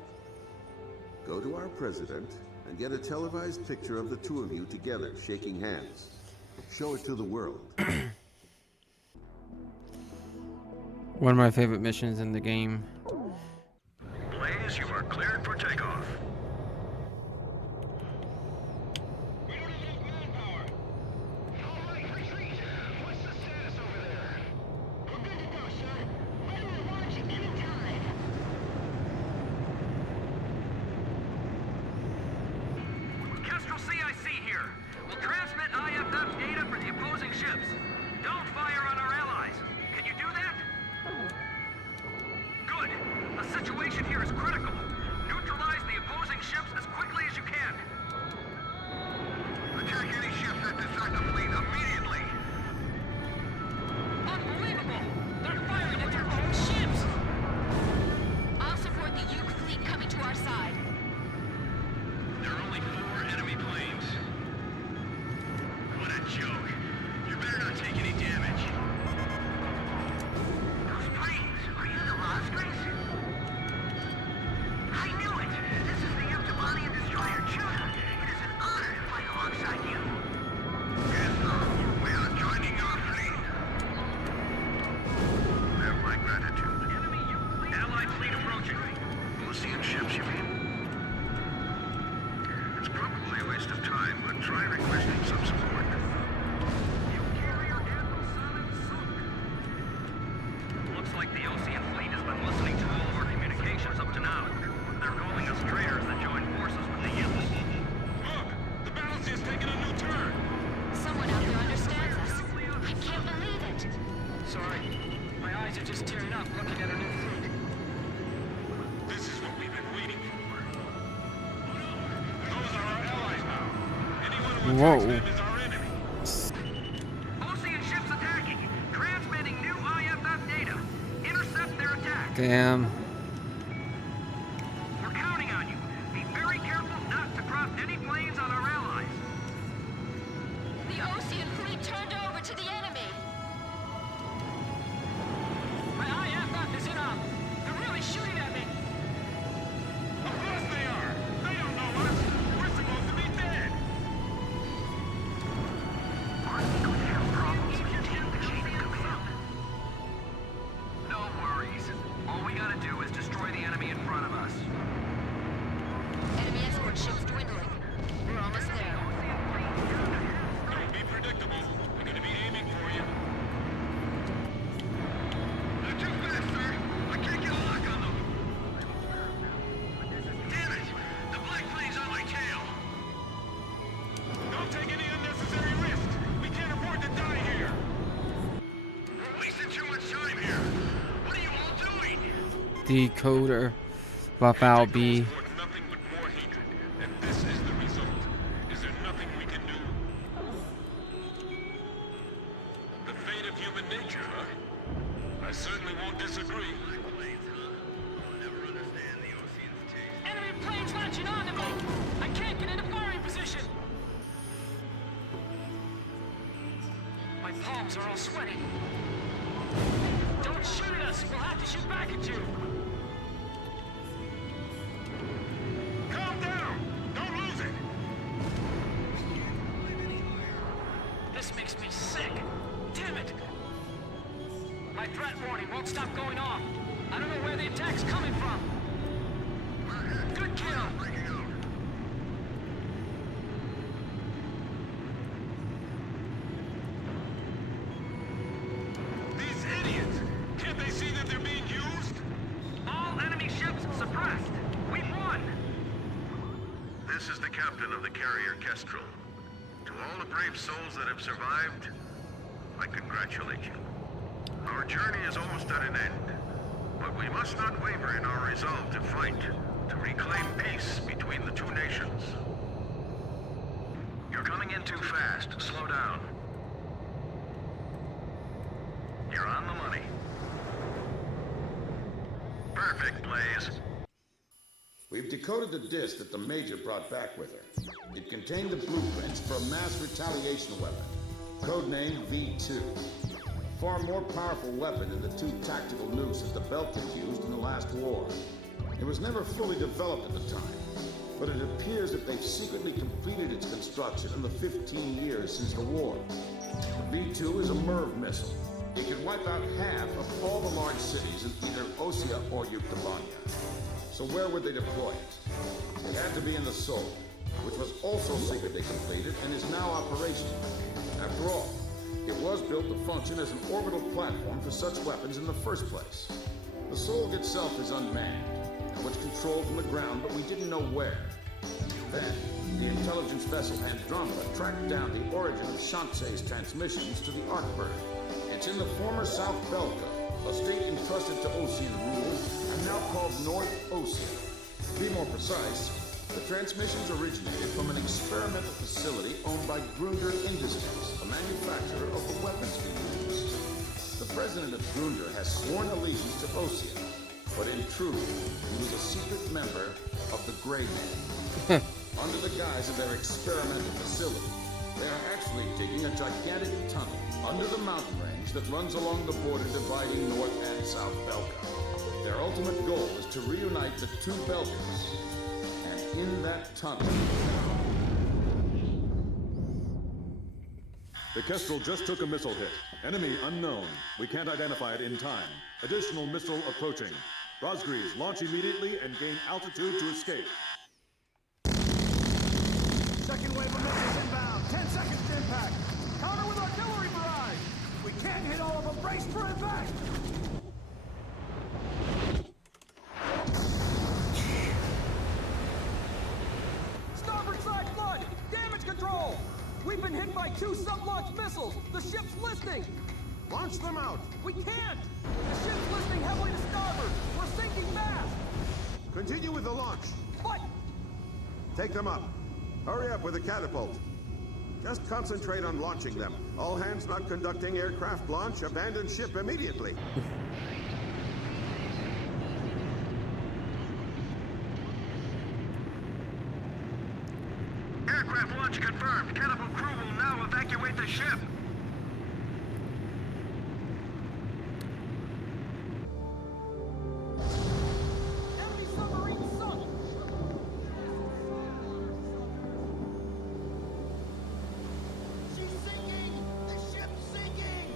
Go to our president and get a televised picture of the two of you together, shaking hands. Show it to the world. One of my favorite missions in the game. Blaze, you are cleared for takeoff. Whoa. Ocean ships attacking. Transmitting new IFF data. Intercept their attack. Damn. We're counting on you. Be very careful not to cross any planes on our allies. The Ocean fleet turned over to the enemy. My IFF is in up. They're really shooting at me. Of course they are. They don't decoder. Buff out B. Nothing but more hatred, and this is the result. Is there nothing we can do? The fate of human nature, huh? I certainly won't disagree. Enemy planes launching onto me! I can't get into firing position! My palms are all sweaty. Don't shoot at us! We'll have to shoot back at you! Calm down! Don't lose it! This makes me sick! Damn it! My threat warning won't stop going off. I don't know where the attack's coming from. Good kill! These idiots! Can't they see that they're being used? All enemy ships suppressed. We've won. This is the captain of the carrier Kestrel. To all the brave souls that have survived, I congratulate you. Our journey is almost at an end, but we must not waver in our resolve to fight, to reclaim peace between the two nations. You're coming in too fast. Slow down. You're on the money. Perfect, Blaze. We've decoded the disc that the Major brought back with her. It contained the blueprints for a mass retaliation weapon, codenamed V2. A far more powerful weapon than the two tactical nukes that the Belkin used in the last war. It was never fully developed at the time, but it appears that they've secretly completed its construction in the 15 years since the war. The V2 is a MIRV missile. It can wipe out half of all the large cities in either Osea or Yuktavania. So where would they deploy it? It had to be in the Sol, which was also secretly completed and is now operational. After all, it was built to function as an orbital platform for such weapons in the first place. The Sol itself is unmanned, and was controlled from the ground, but we didn't know where. Then, the intelligence vessel Andromeda tracked down the origin of Shanxe's transmissions to the Arkbird. It's in the former South Belka, a state entrusted to Osean rule, and now called North Osea. To be more precise, the transmissions originated from an experimental facility owned by Grunder Industries, a manufacturer of the weapons we use. The president of Grunder has sworn allegiance to Osea, but in truth, he was a secret member of the Grey Men. Under the guise of their experimental facility, they are actually digging a gigantic tunnel under the mountain range that runs along the border dividing North and South Belka. Their ultimate goal is to reunite the two Belkas, and in that tunnel... The Kestrel just took a missile hit. Enemy unknown. We can't identify it in time. Additional missile approaching. Rosgreaves, launch immediately and gain altitude to escape. Second wave of missiles inbound. 10 seconds to impact. Counter with artillery barrage. We can't hit all of them. Brace for impact. Starboard side flood! Damage control! We've been hit by 2 sub-launch missiles! The ship's listing! Launch them out. We can't! The ship's listing heavily to starboard! We're sinking fast! Continue with the launch. What? Take them up. Hurry up with the catapult. Just concentrate on launching them. All hands not conducting aircraft launch, abandon ship immediately. Aircraft launch confirmed. Catapult crew will now evacuate the ship. Enemy submarine sunk! She's sinking! The ship's sinking!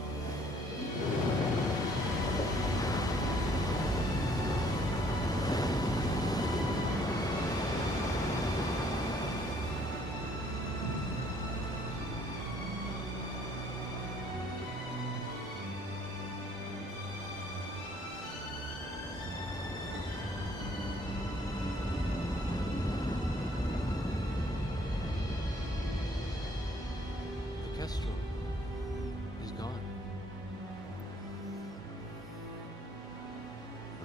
The Kestrel is gone.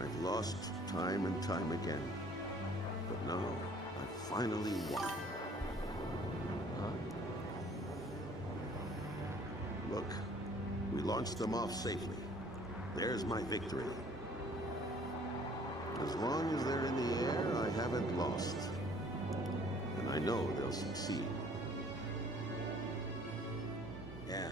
I've lost time and time again. But now, I've finally won. Look, we launched them off safely. There's my victory. As long as they're in the air, I haven't lost. And I know they'll succeed. Yeah.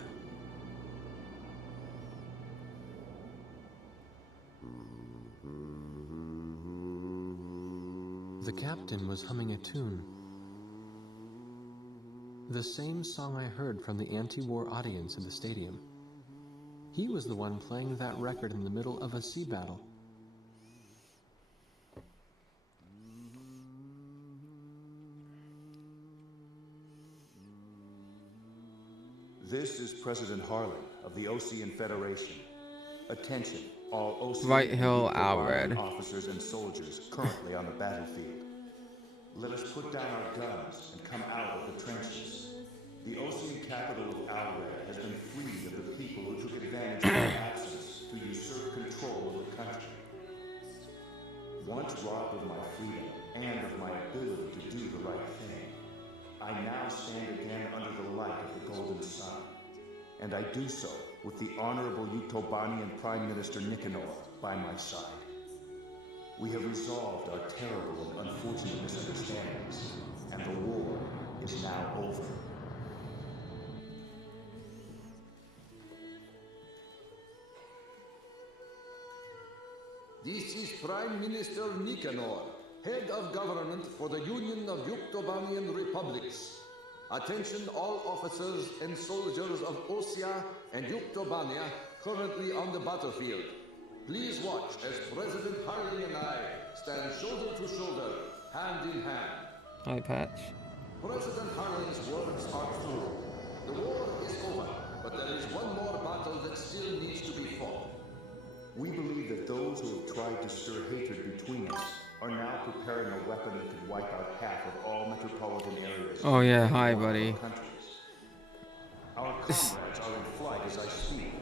The captain was humming a tune. The same song I heard from the anti-war audience in the stadium. He was the one playing that record in the middle of a sea battle. This is President Harlan of the Ocean Federation. Attention, all Ocean Right Hill Alred. officers and soldiers currently on the battlefield. Let us put down our guns and come out of the trenches. The Ocean capital of Alred has been freed of the people who took advantage of our absence to usurp control of the country. Once robbed of my freedom and of my ability to do the right thing, I now stand again under the light of the golden sun. And I do so with the Honorable Utobanian Prime Minister Nicanor by my side. We have resolved our terrible and unfortunate misunderstandings, and the war is now over. This is Prime Minister Nicanor, Head of Government for the Union of Yuktobanian Republics. Attention all officers and soldiers of Osia and Yuktobania currently on the battlefield. Please watch as President Harlan and I stand shoulder to shoulder, hand in hand. Eye patch. President Harlan's words are true. The war is over, but there is one more battle that still needs to be fought. We believe that those who have tried to stir hatred between us are now preparing a weapon that could wipe out half of all metropolitan areas. Oh yeah, hi buddy. Our comrades are in flight as I speak.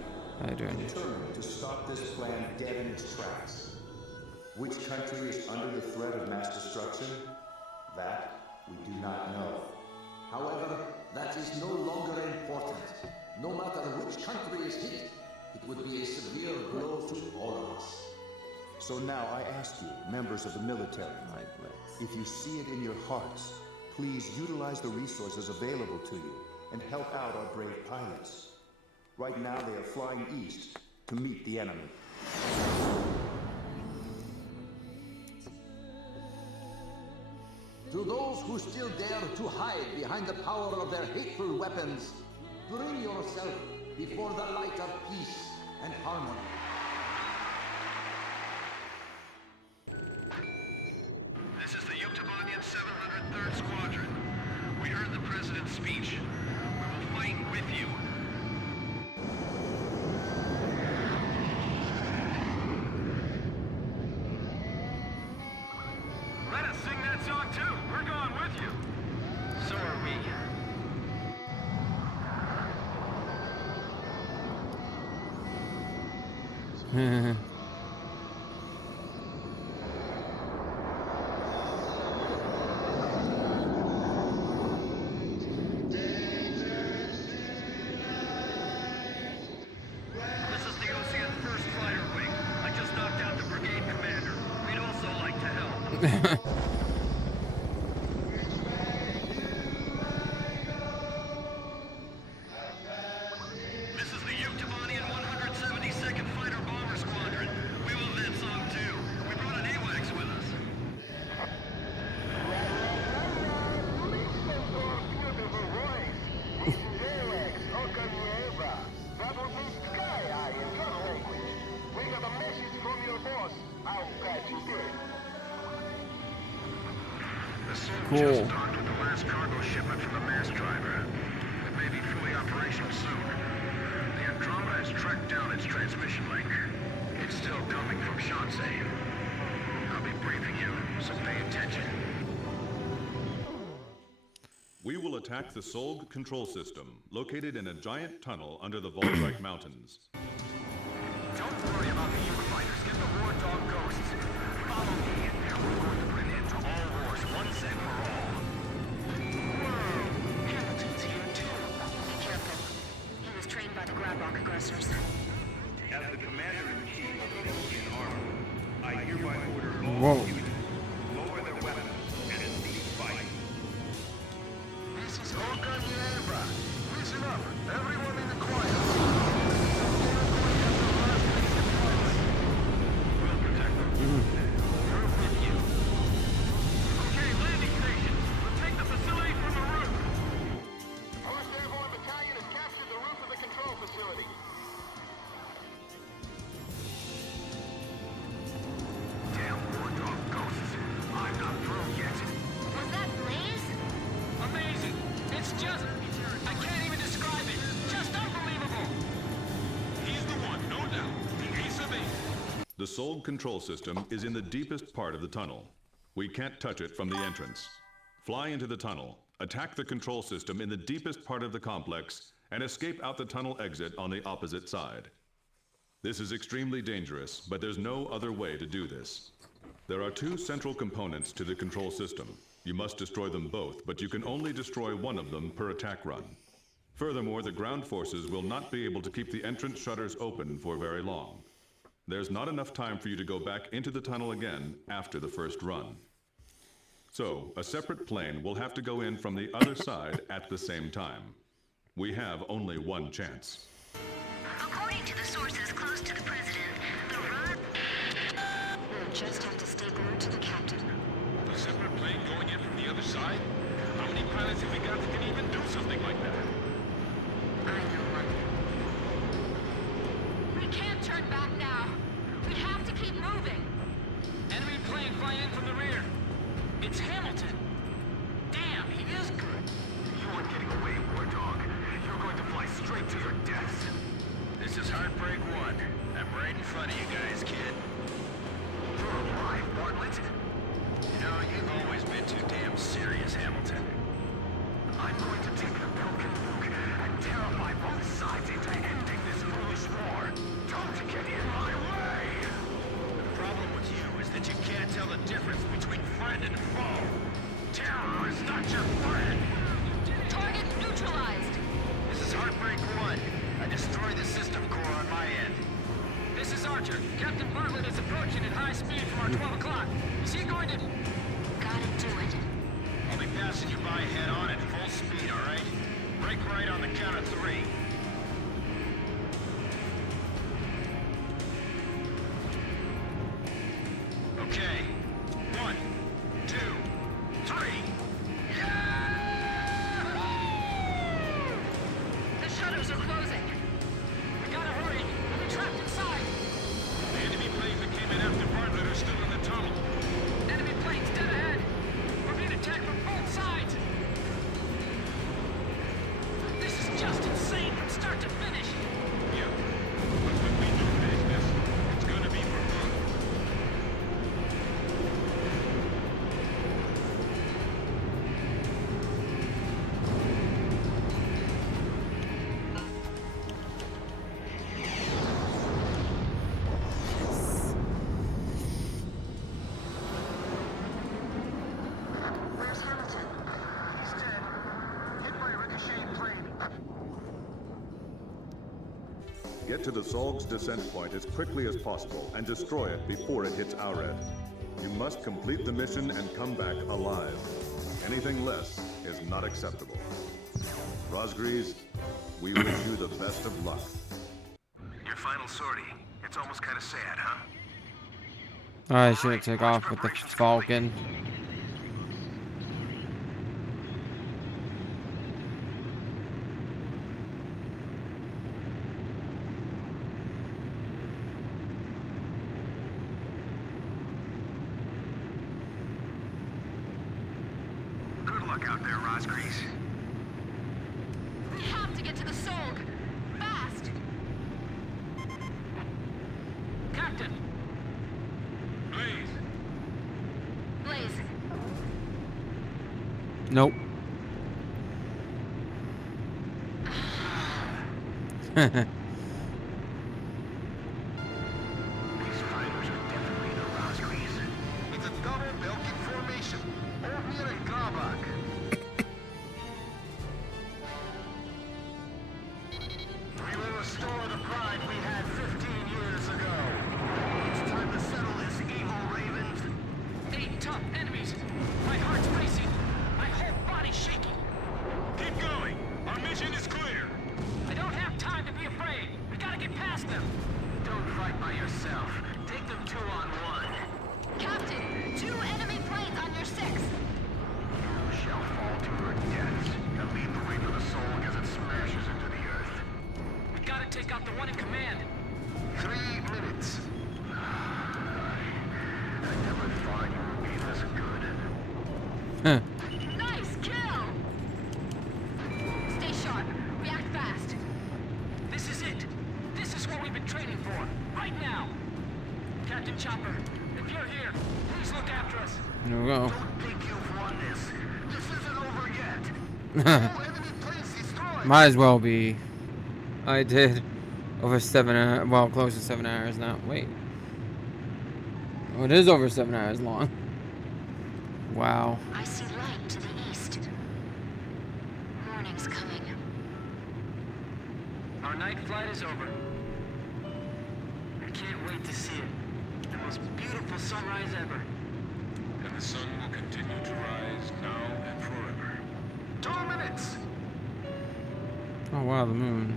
How you doing? Determined to stop this plan dead in its tracks. Which country is under the threat of mass destruction? That we do not know. However, that is no longer important. No matter which country is hit, it would be a severe blow to all of us. So now I ask you, members of the military, if you see it in your hearts, please utilize the resources available to you and help out our brave pilots. Right now they are flying east to meet the enemy. To those who still dare to hide behind the power of their hateful weapons, bring yourself before the light of peace and harmony. This is the Yuktobanian 703rd Squadron. We heard the President's speech. We will fight with you. Let us sing that song too. We're going with you. So are we. This is the Ocean 1st Fighter Wing. I just knocked out the brigade commander. We'd also like to help. This is the Yuktobanian 172nd Fighter Bomber Squadron. We will that song too. We brought an AWACS with us. The Soul Cool. just docked with the last cargo shipment from the mass driver. It may be fully operational soon. The Andromeda has tracked down its transmission link. It's still coming from Shanxi. I'll be briefing you, so pay attention. We will attack the Solg control system, located in a giant tunnel under the Voltrike Mountains. Don't worry about the Ute fighters. Get the war dog ghosts. once and for all. Whoa! Hamilton's here too. Be careful. He was trained by the Grabrock aggressors. As the commander-in-chief of the Ocean Army, I hereby order Whoa. all units lower their weapons and cease fighting. This is Olga Nieva. Listen up, everyone in the choir. We'll protect them. We're with you. Okay, landing station. We'll take the facility from the roof. First Airborne Battalion has captured the roof of the control facility. Damn war dog ghosts. I'm not through yet. Was that Blaze? Amazing! It's just... I can't even describe it. Just unbelievable! He's the one, no doubt. The ace of aces. The Solg control system is in the deepest part of the tunnel. We can't touch it from the entrance. Fly into the tunnel, attack the control system in the deepest part of the complex, and escape out the tunnel exit on the opposite side. This is extremely dangerous, but there's no other way to do this. There are two central components to the control system. You must destroy them both, but you can only destroy one of them per attack run. Furthermore, the ground forces will not be able to keep the entrance shutters open for very long. There's not enough time for you to go back into the tunnel again after the first run. So, a separate plane will have to go in from the other side at the same time. We have only one chance. According to the sources close to the president, the run... We'll just have to stay glued to the captain. A separate plane going in from the other side? How many pilots have we got that can even do something like that? I know one. We can't turn back now. We have to keep moving. Enemy plane flying in from the rear. It's Hamilton. Damn, he is good. You aren't getting away, war dog. You're going to fly straight to your deaths. This is Heartbreak 1. I'm right in front of you guys, kid. You're alive, Bartlett. You know, you've always been too damn serious, Hamilton. I'm going to take the broken Luke and terrify both sides into ending this foolish war. Don't get in my way! The problem with you is that you can't tell the difference between friend and foe. Terror is not your friend. Target neutralized. This is Heartbreak 1. I destroyed the system core on my end. This is Archer. Captain Bartlett is approaching at high speed from our 12 o'clock. Is he going to... Gotta do it. I'll be passing you by head on at full speed, all right? Break right on the count of 3. Okay. 1, 2, 3. The shutters are closing. We gotta hurry. We'll be trapped inside. The enemy planes that came in after Bartlett are still in the tunnel. Enemy planes dead ahead. We're being attacked from both sides. This is just insane from start to finish. Yep. But when we do finish this, it's gonna be for good. Where's Hamilton? He's dead. Hit by a ricocheting plane. Get to the Solg's descent point as quickly as possible and destroy it before it hits our end. You must complete the mission and come back alive. Anything less is not acceptable. Rosgrees, we wish you the best of luck. Your final sortie. It's almost kind of sad, huh? I should take off with the Falcon. Good luck out there, Rosgrees. We have to get to the Solg. Fast. Captain! Blaze! Blaze. Nope. These fighters are definitely the Rosgrees. It's a double milking formation. Hold me at a by yourself. Take them 2-on-1. Captain, 2 enemy planes on your 6. You shall fall to your deaths and lead the way for the Solg as it smashes into the earth. We gotta take out the one in command. 3 minutes. I never thought you would be this good. Huh. Nice kill! Stay sharp. React fast. This is it. This is what we've been training for. Right now. Captain Chopper, if you're here, please look after us. There we go. Don't think you've won this. This isn't over yet. All enemy planes destroyed. Might as well be. I did over 7 hours. Well, close to 7 hours now. Wait. Oh, it is over 7 hours long. Wow. I see light to the east. Morning's coming. Our night flight is over. I can't wait to see it. The most beautiful sunrise ever. And the sun will continue to rise now and forever. 2 minutes. Oh wow, the moon.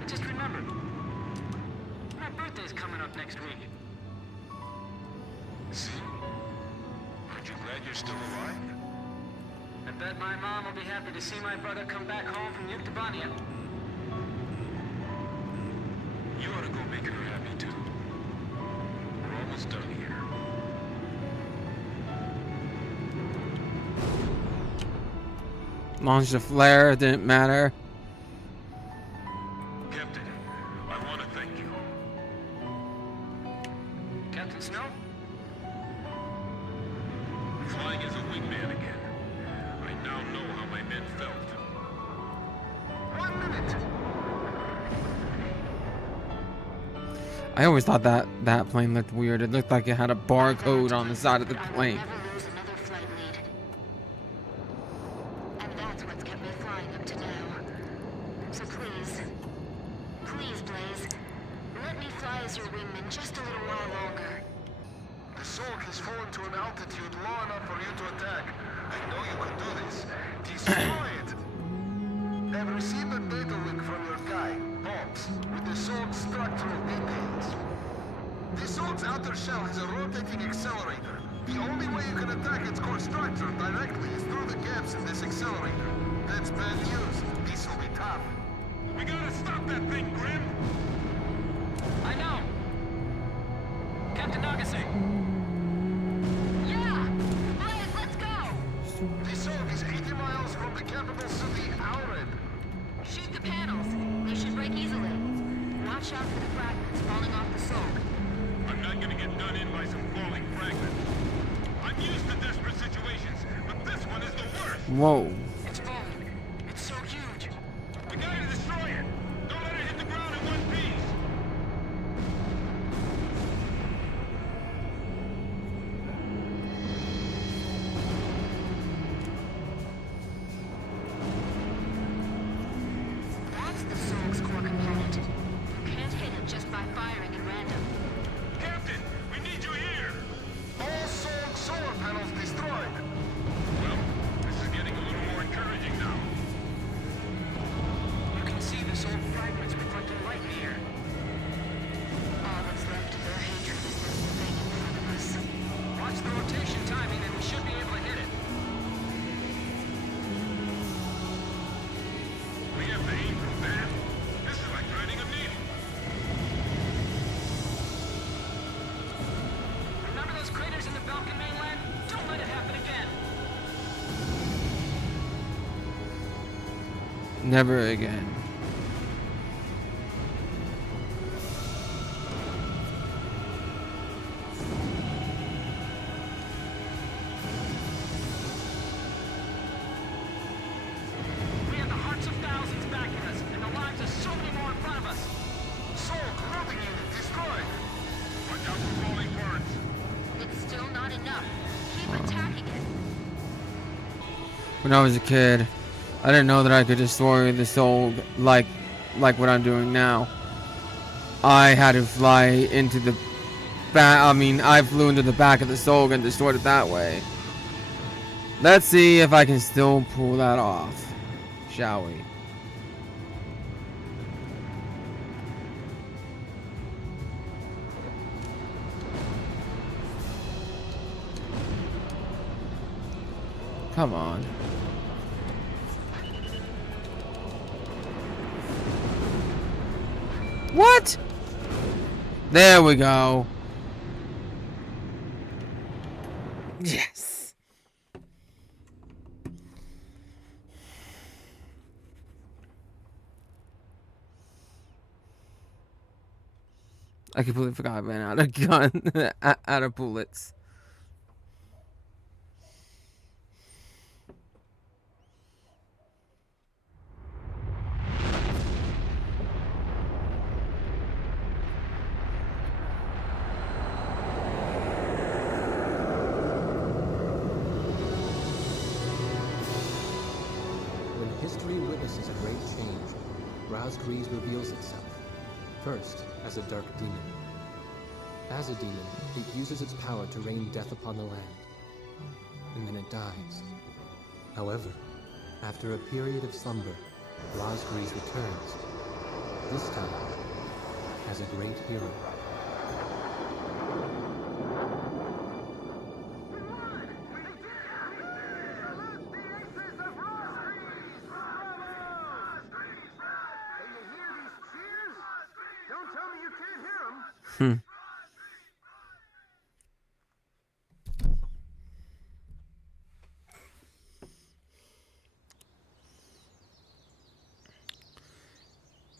I just remembered. My birthday's coming up next week. See? Aren't you glad you're still alive? I bet my mom will be happy to see my brother come back home from Yuktobania. You ought to go make her happy too. We're almost done here. Launched a flare, it didn't matter. Captain, I want to thank you. Captain Snow? Flying as a wingman again. I now know how my men felt. 1 minute. I always thought that plane looked weird. It looked like it had a barcode on the side of the plane. Never lose another flight lead. And that's what's kept me flying up to now. So please, please, Blaze, let me fly as your wingman just a little while longer. The Solg has fallen to an altitude low enough for you to attack. I know you can do this. Destroy it. I've received a data link from your guy, Bobs, with the Solg's structural details. The Solg's outer shell has a rotating accelerator. The only way you can attack its core structure directly is through the gaps in this accelerator. That's bad news. This will be tough. We gotta stop that thing, Grim! I know! Captain Nagase! Yeah! Blaze, let's go! The Solg is 80 miles from the capital city, Aurid. Shoot the panels. They should break easily. Watch out for the fragments falling off the Solg. I'm not gonna get done in by some falling fragments. I'm used to desperate situations, but this one is the worst! Whoa. It's falling. It's so huge. We gotta destroy it! Don't let it hit the ground in one piece! That's the Solg's core component. You can't hit it just by firing at random. Captain, we need you here! All Solg solar panels destroyed. Well, this is getting a little more encouraging now. You can see the Solg fragments reflecting light in the air. All that's left of their hatred is this thing in front of us. Watch the rotation timing and we should be able to hit it. We have to aim from there. This is like threading a needle. Remember those craters in the Balkan mainland? Don't let it happen again. Never again. We have the hearts of thousands backing us, and the lives of so many more in front of us. Solg routing unit destroyed. Watch out for falling birds. It's still not enough. Keep attacking it. When I was a kid, I didn't know that I could destroy the Solg like what I'm doing now. I had to fly into the back. I mean, I flew into the back of the Solg and destroyed it that way. Let's see if I can still pull that off, shall we? Come on. What? There we go. Yes. I completely forgot I ran out of gun, out of bullets. History witnesses a great change. Razgriz reveals itself, first as a dark demon. As a demon, it uses its power to rain death upon the land, and then it dies. However, after a period of slumber, Razgriz returns, this time as a great hero.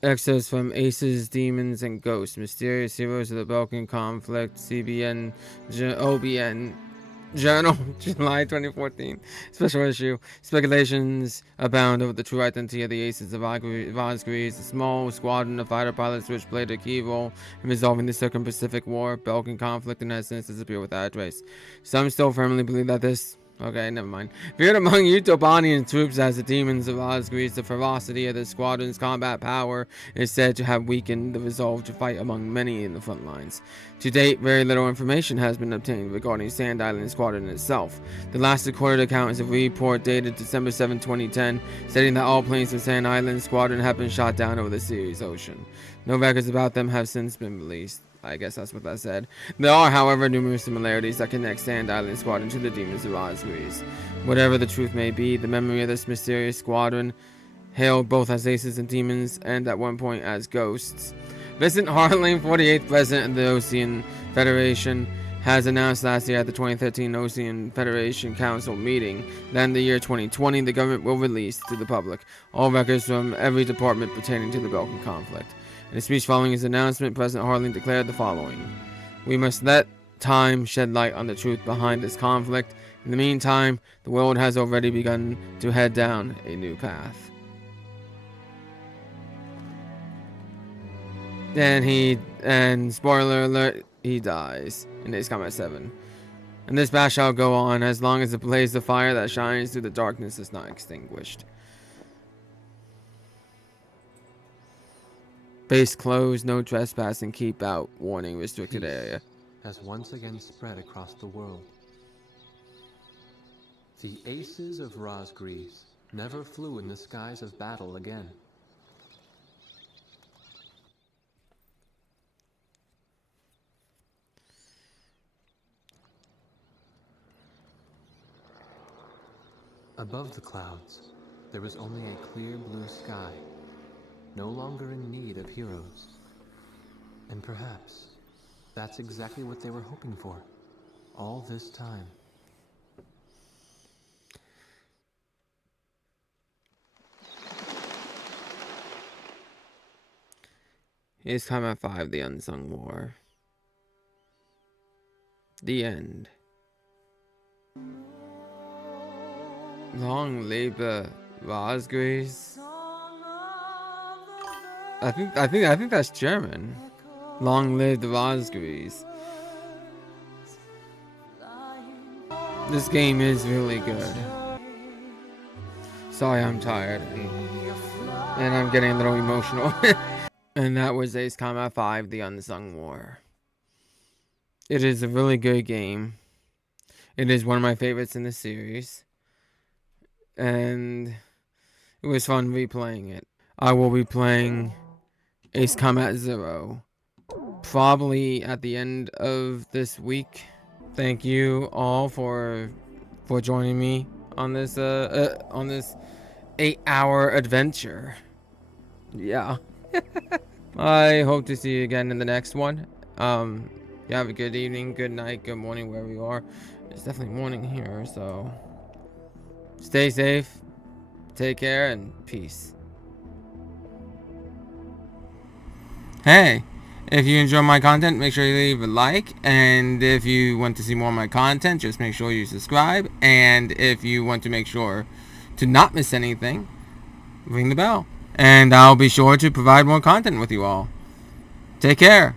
Excerpts from Aces, Demons, and Ghosts. Mysterious Heroes of the Balkan Conflict. CBN, OBN. Journal, July 2014. Special issue. Speculations abound over the true identity of the Aces of Razgriz, a small squadron of fighter pilots which played a key role in resolving the Circum-Pacific War. Balkan conflict and has since disappeared without a trace. Some still firmly believe that this... Okay, never mind. Feared among Utobanian troops as the demons of Razgriz, the ferocity of the squadron's combat power is said to have weakened the resolve to fight among many in the front lines. To date, very little information has been obtained regarding Sand Island Squadron itself. The last recorded account is a report dated December 7, 2010, stating that all planes of Sand Island Squadron have been shot down over the Ceres Ocean. No records about them have since been released. I guess that's what that said. There are, however, numerous similarities that connect Sand Island Squadron to the demons of Razgriz. Whatever the truth may be, the memory of this mysterious squadron, hailed both as aces and demons, and at one point as ghosts. Vincent Harling, 48th President of the Ocean Federation, has announced last year at the 2013 Ocean Federation Council meeting that in the year 2020, the government will release to the public all records from every department pertaining to the Balkan conflict. In a speech following his announcement, President Harling declared the following: "We must let time shed light on the truth behind this conflict. In the meantime, the world has already begun to head down a new path." And spoiler alert, he dies in Ace Combat 7. And this battle shall go on as long as the blaze of fire that shines through the darkness is not extinguished. Base closed, no trespassing, keep out, warning, restricted area. Has once again spread across the world. The Aces of Razgriz never flew in the skies of battle again. Above the clouds, there was only a clear blue sky, no longer in need of heroes. And perhaps that's exactly what they were hoping for, all this time. Ace Combat 5, The Unsung War. The end. Long live Razgriz. I think that's German. Long live the Razgriz. This game is really good. Sorry, I'm tired. And I'm getting a little emotional. And that was Ace Combat 5, The Unsung War. It is a really good game. It is one of my favorites in the series. and it was fun replaying it. I will be playing Ace Combat Zero probably at the end of this week. Thank you all for joining me on this 8-hour adventure. Yeah. I hope to see you again in the next one. You have a good evening, good night, good morning, wherever you are. It's definitely morning here, so stay safe, take care, and peace. Hey, if you enjoy my content, make sure you leave a like, and if you want to see more of my content, just make sure you subscribe, and if you want to make sure to not miss anything, ring the bell, and I'll be sure to provide more content with you all. Take care.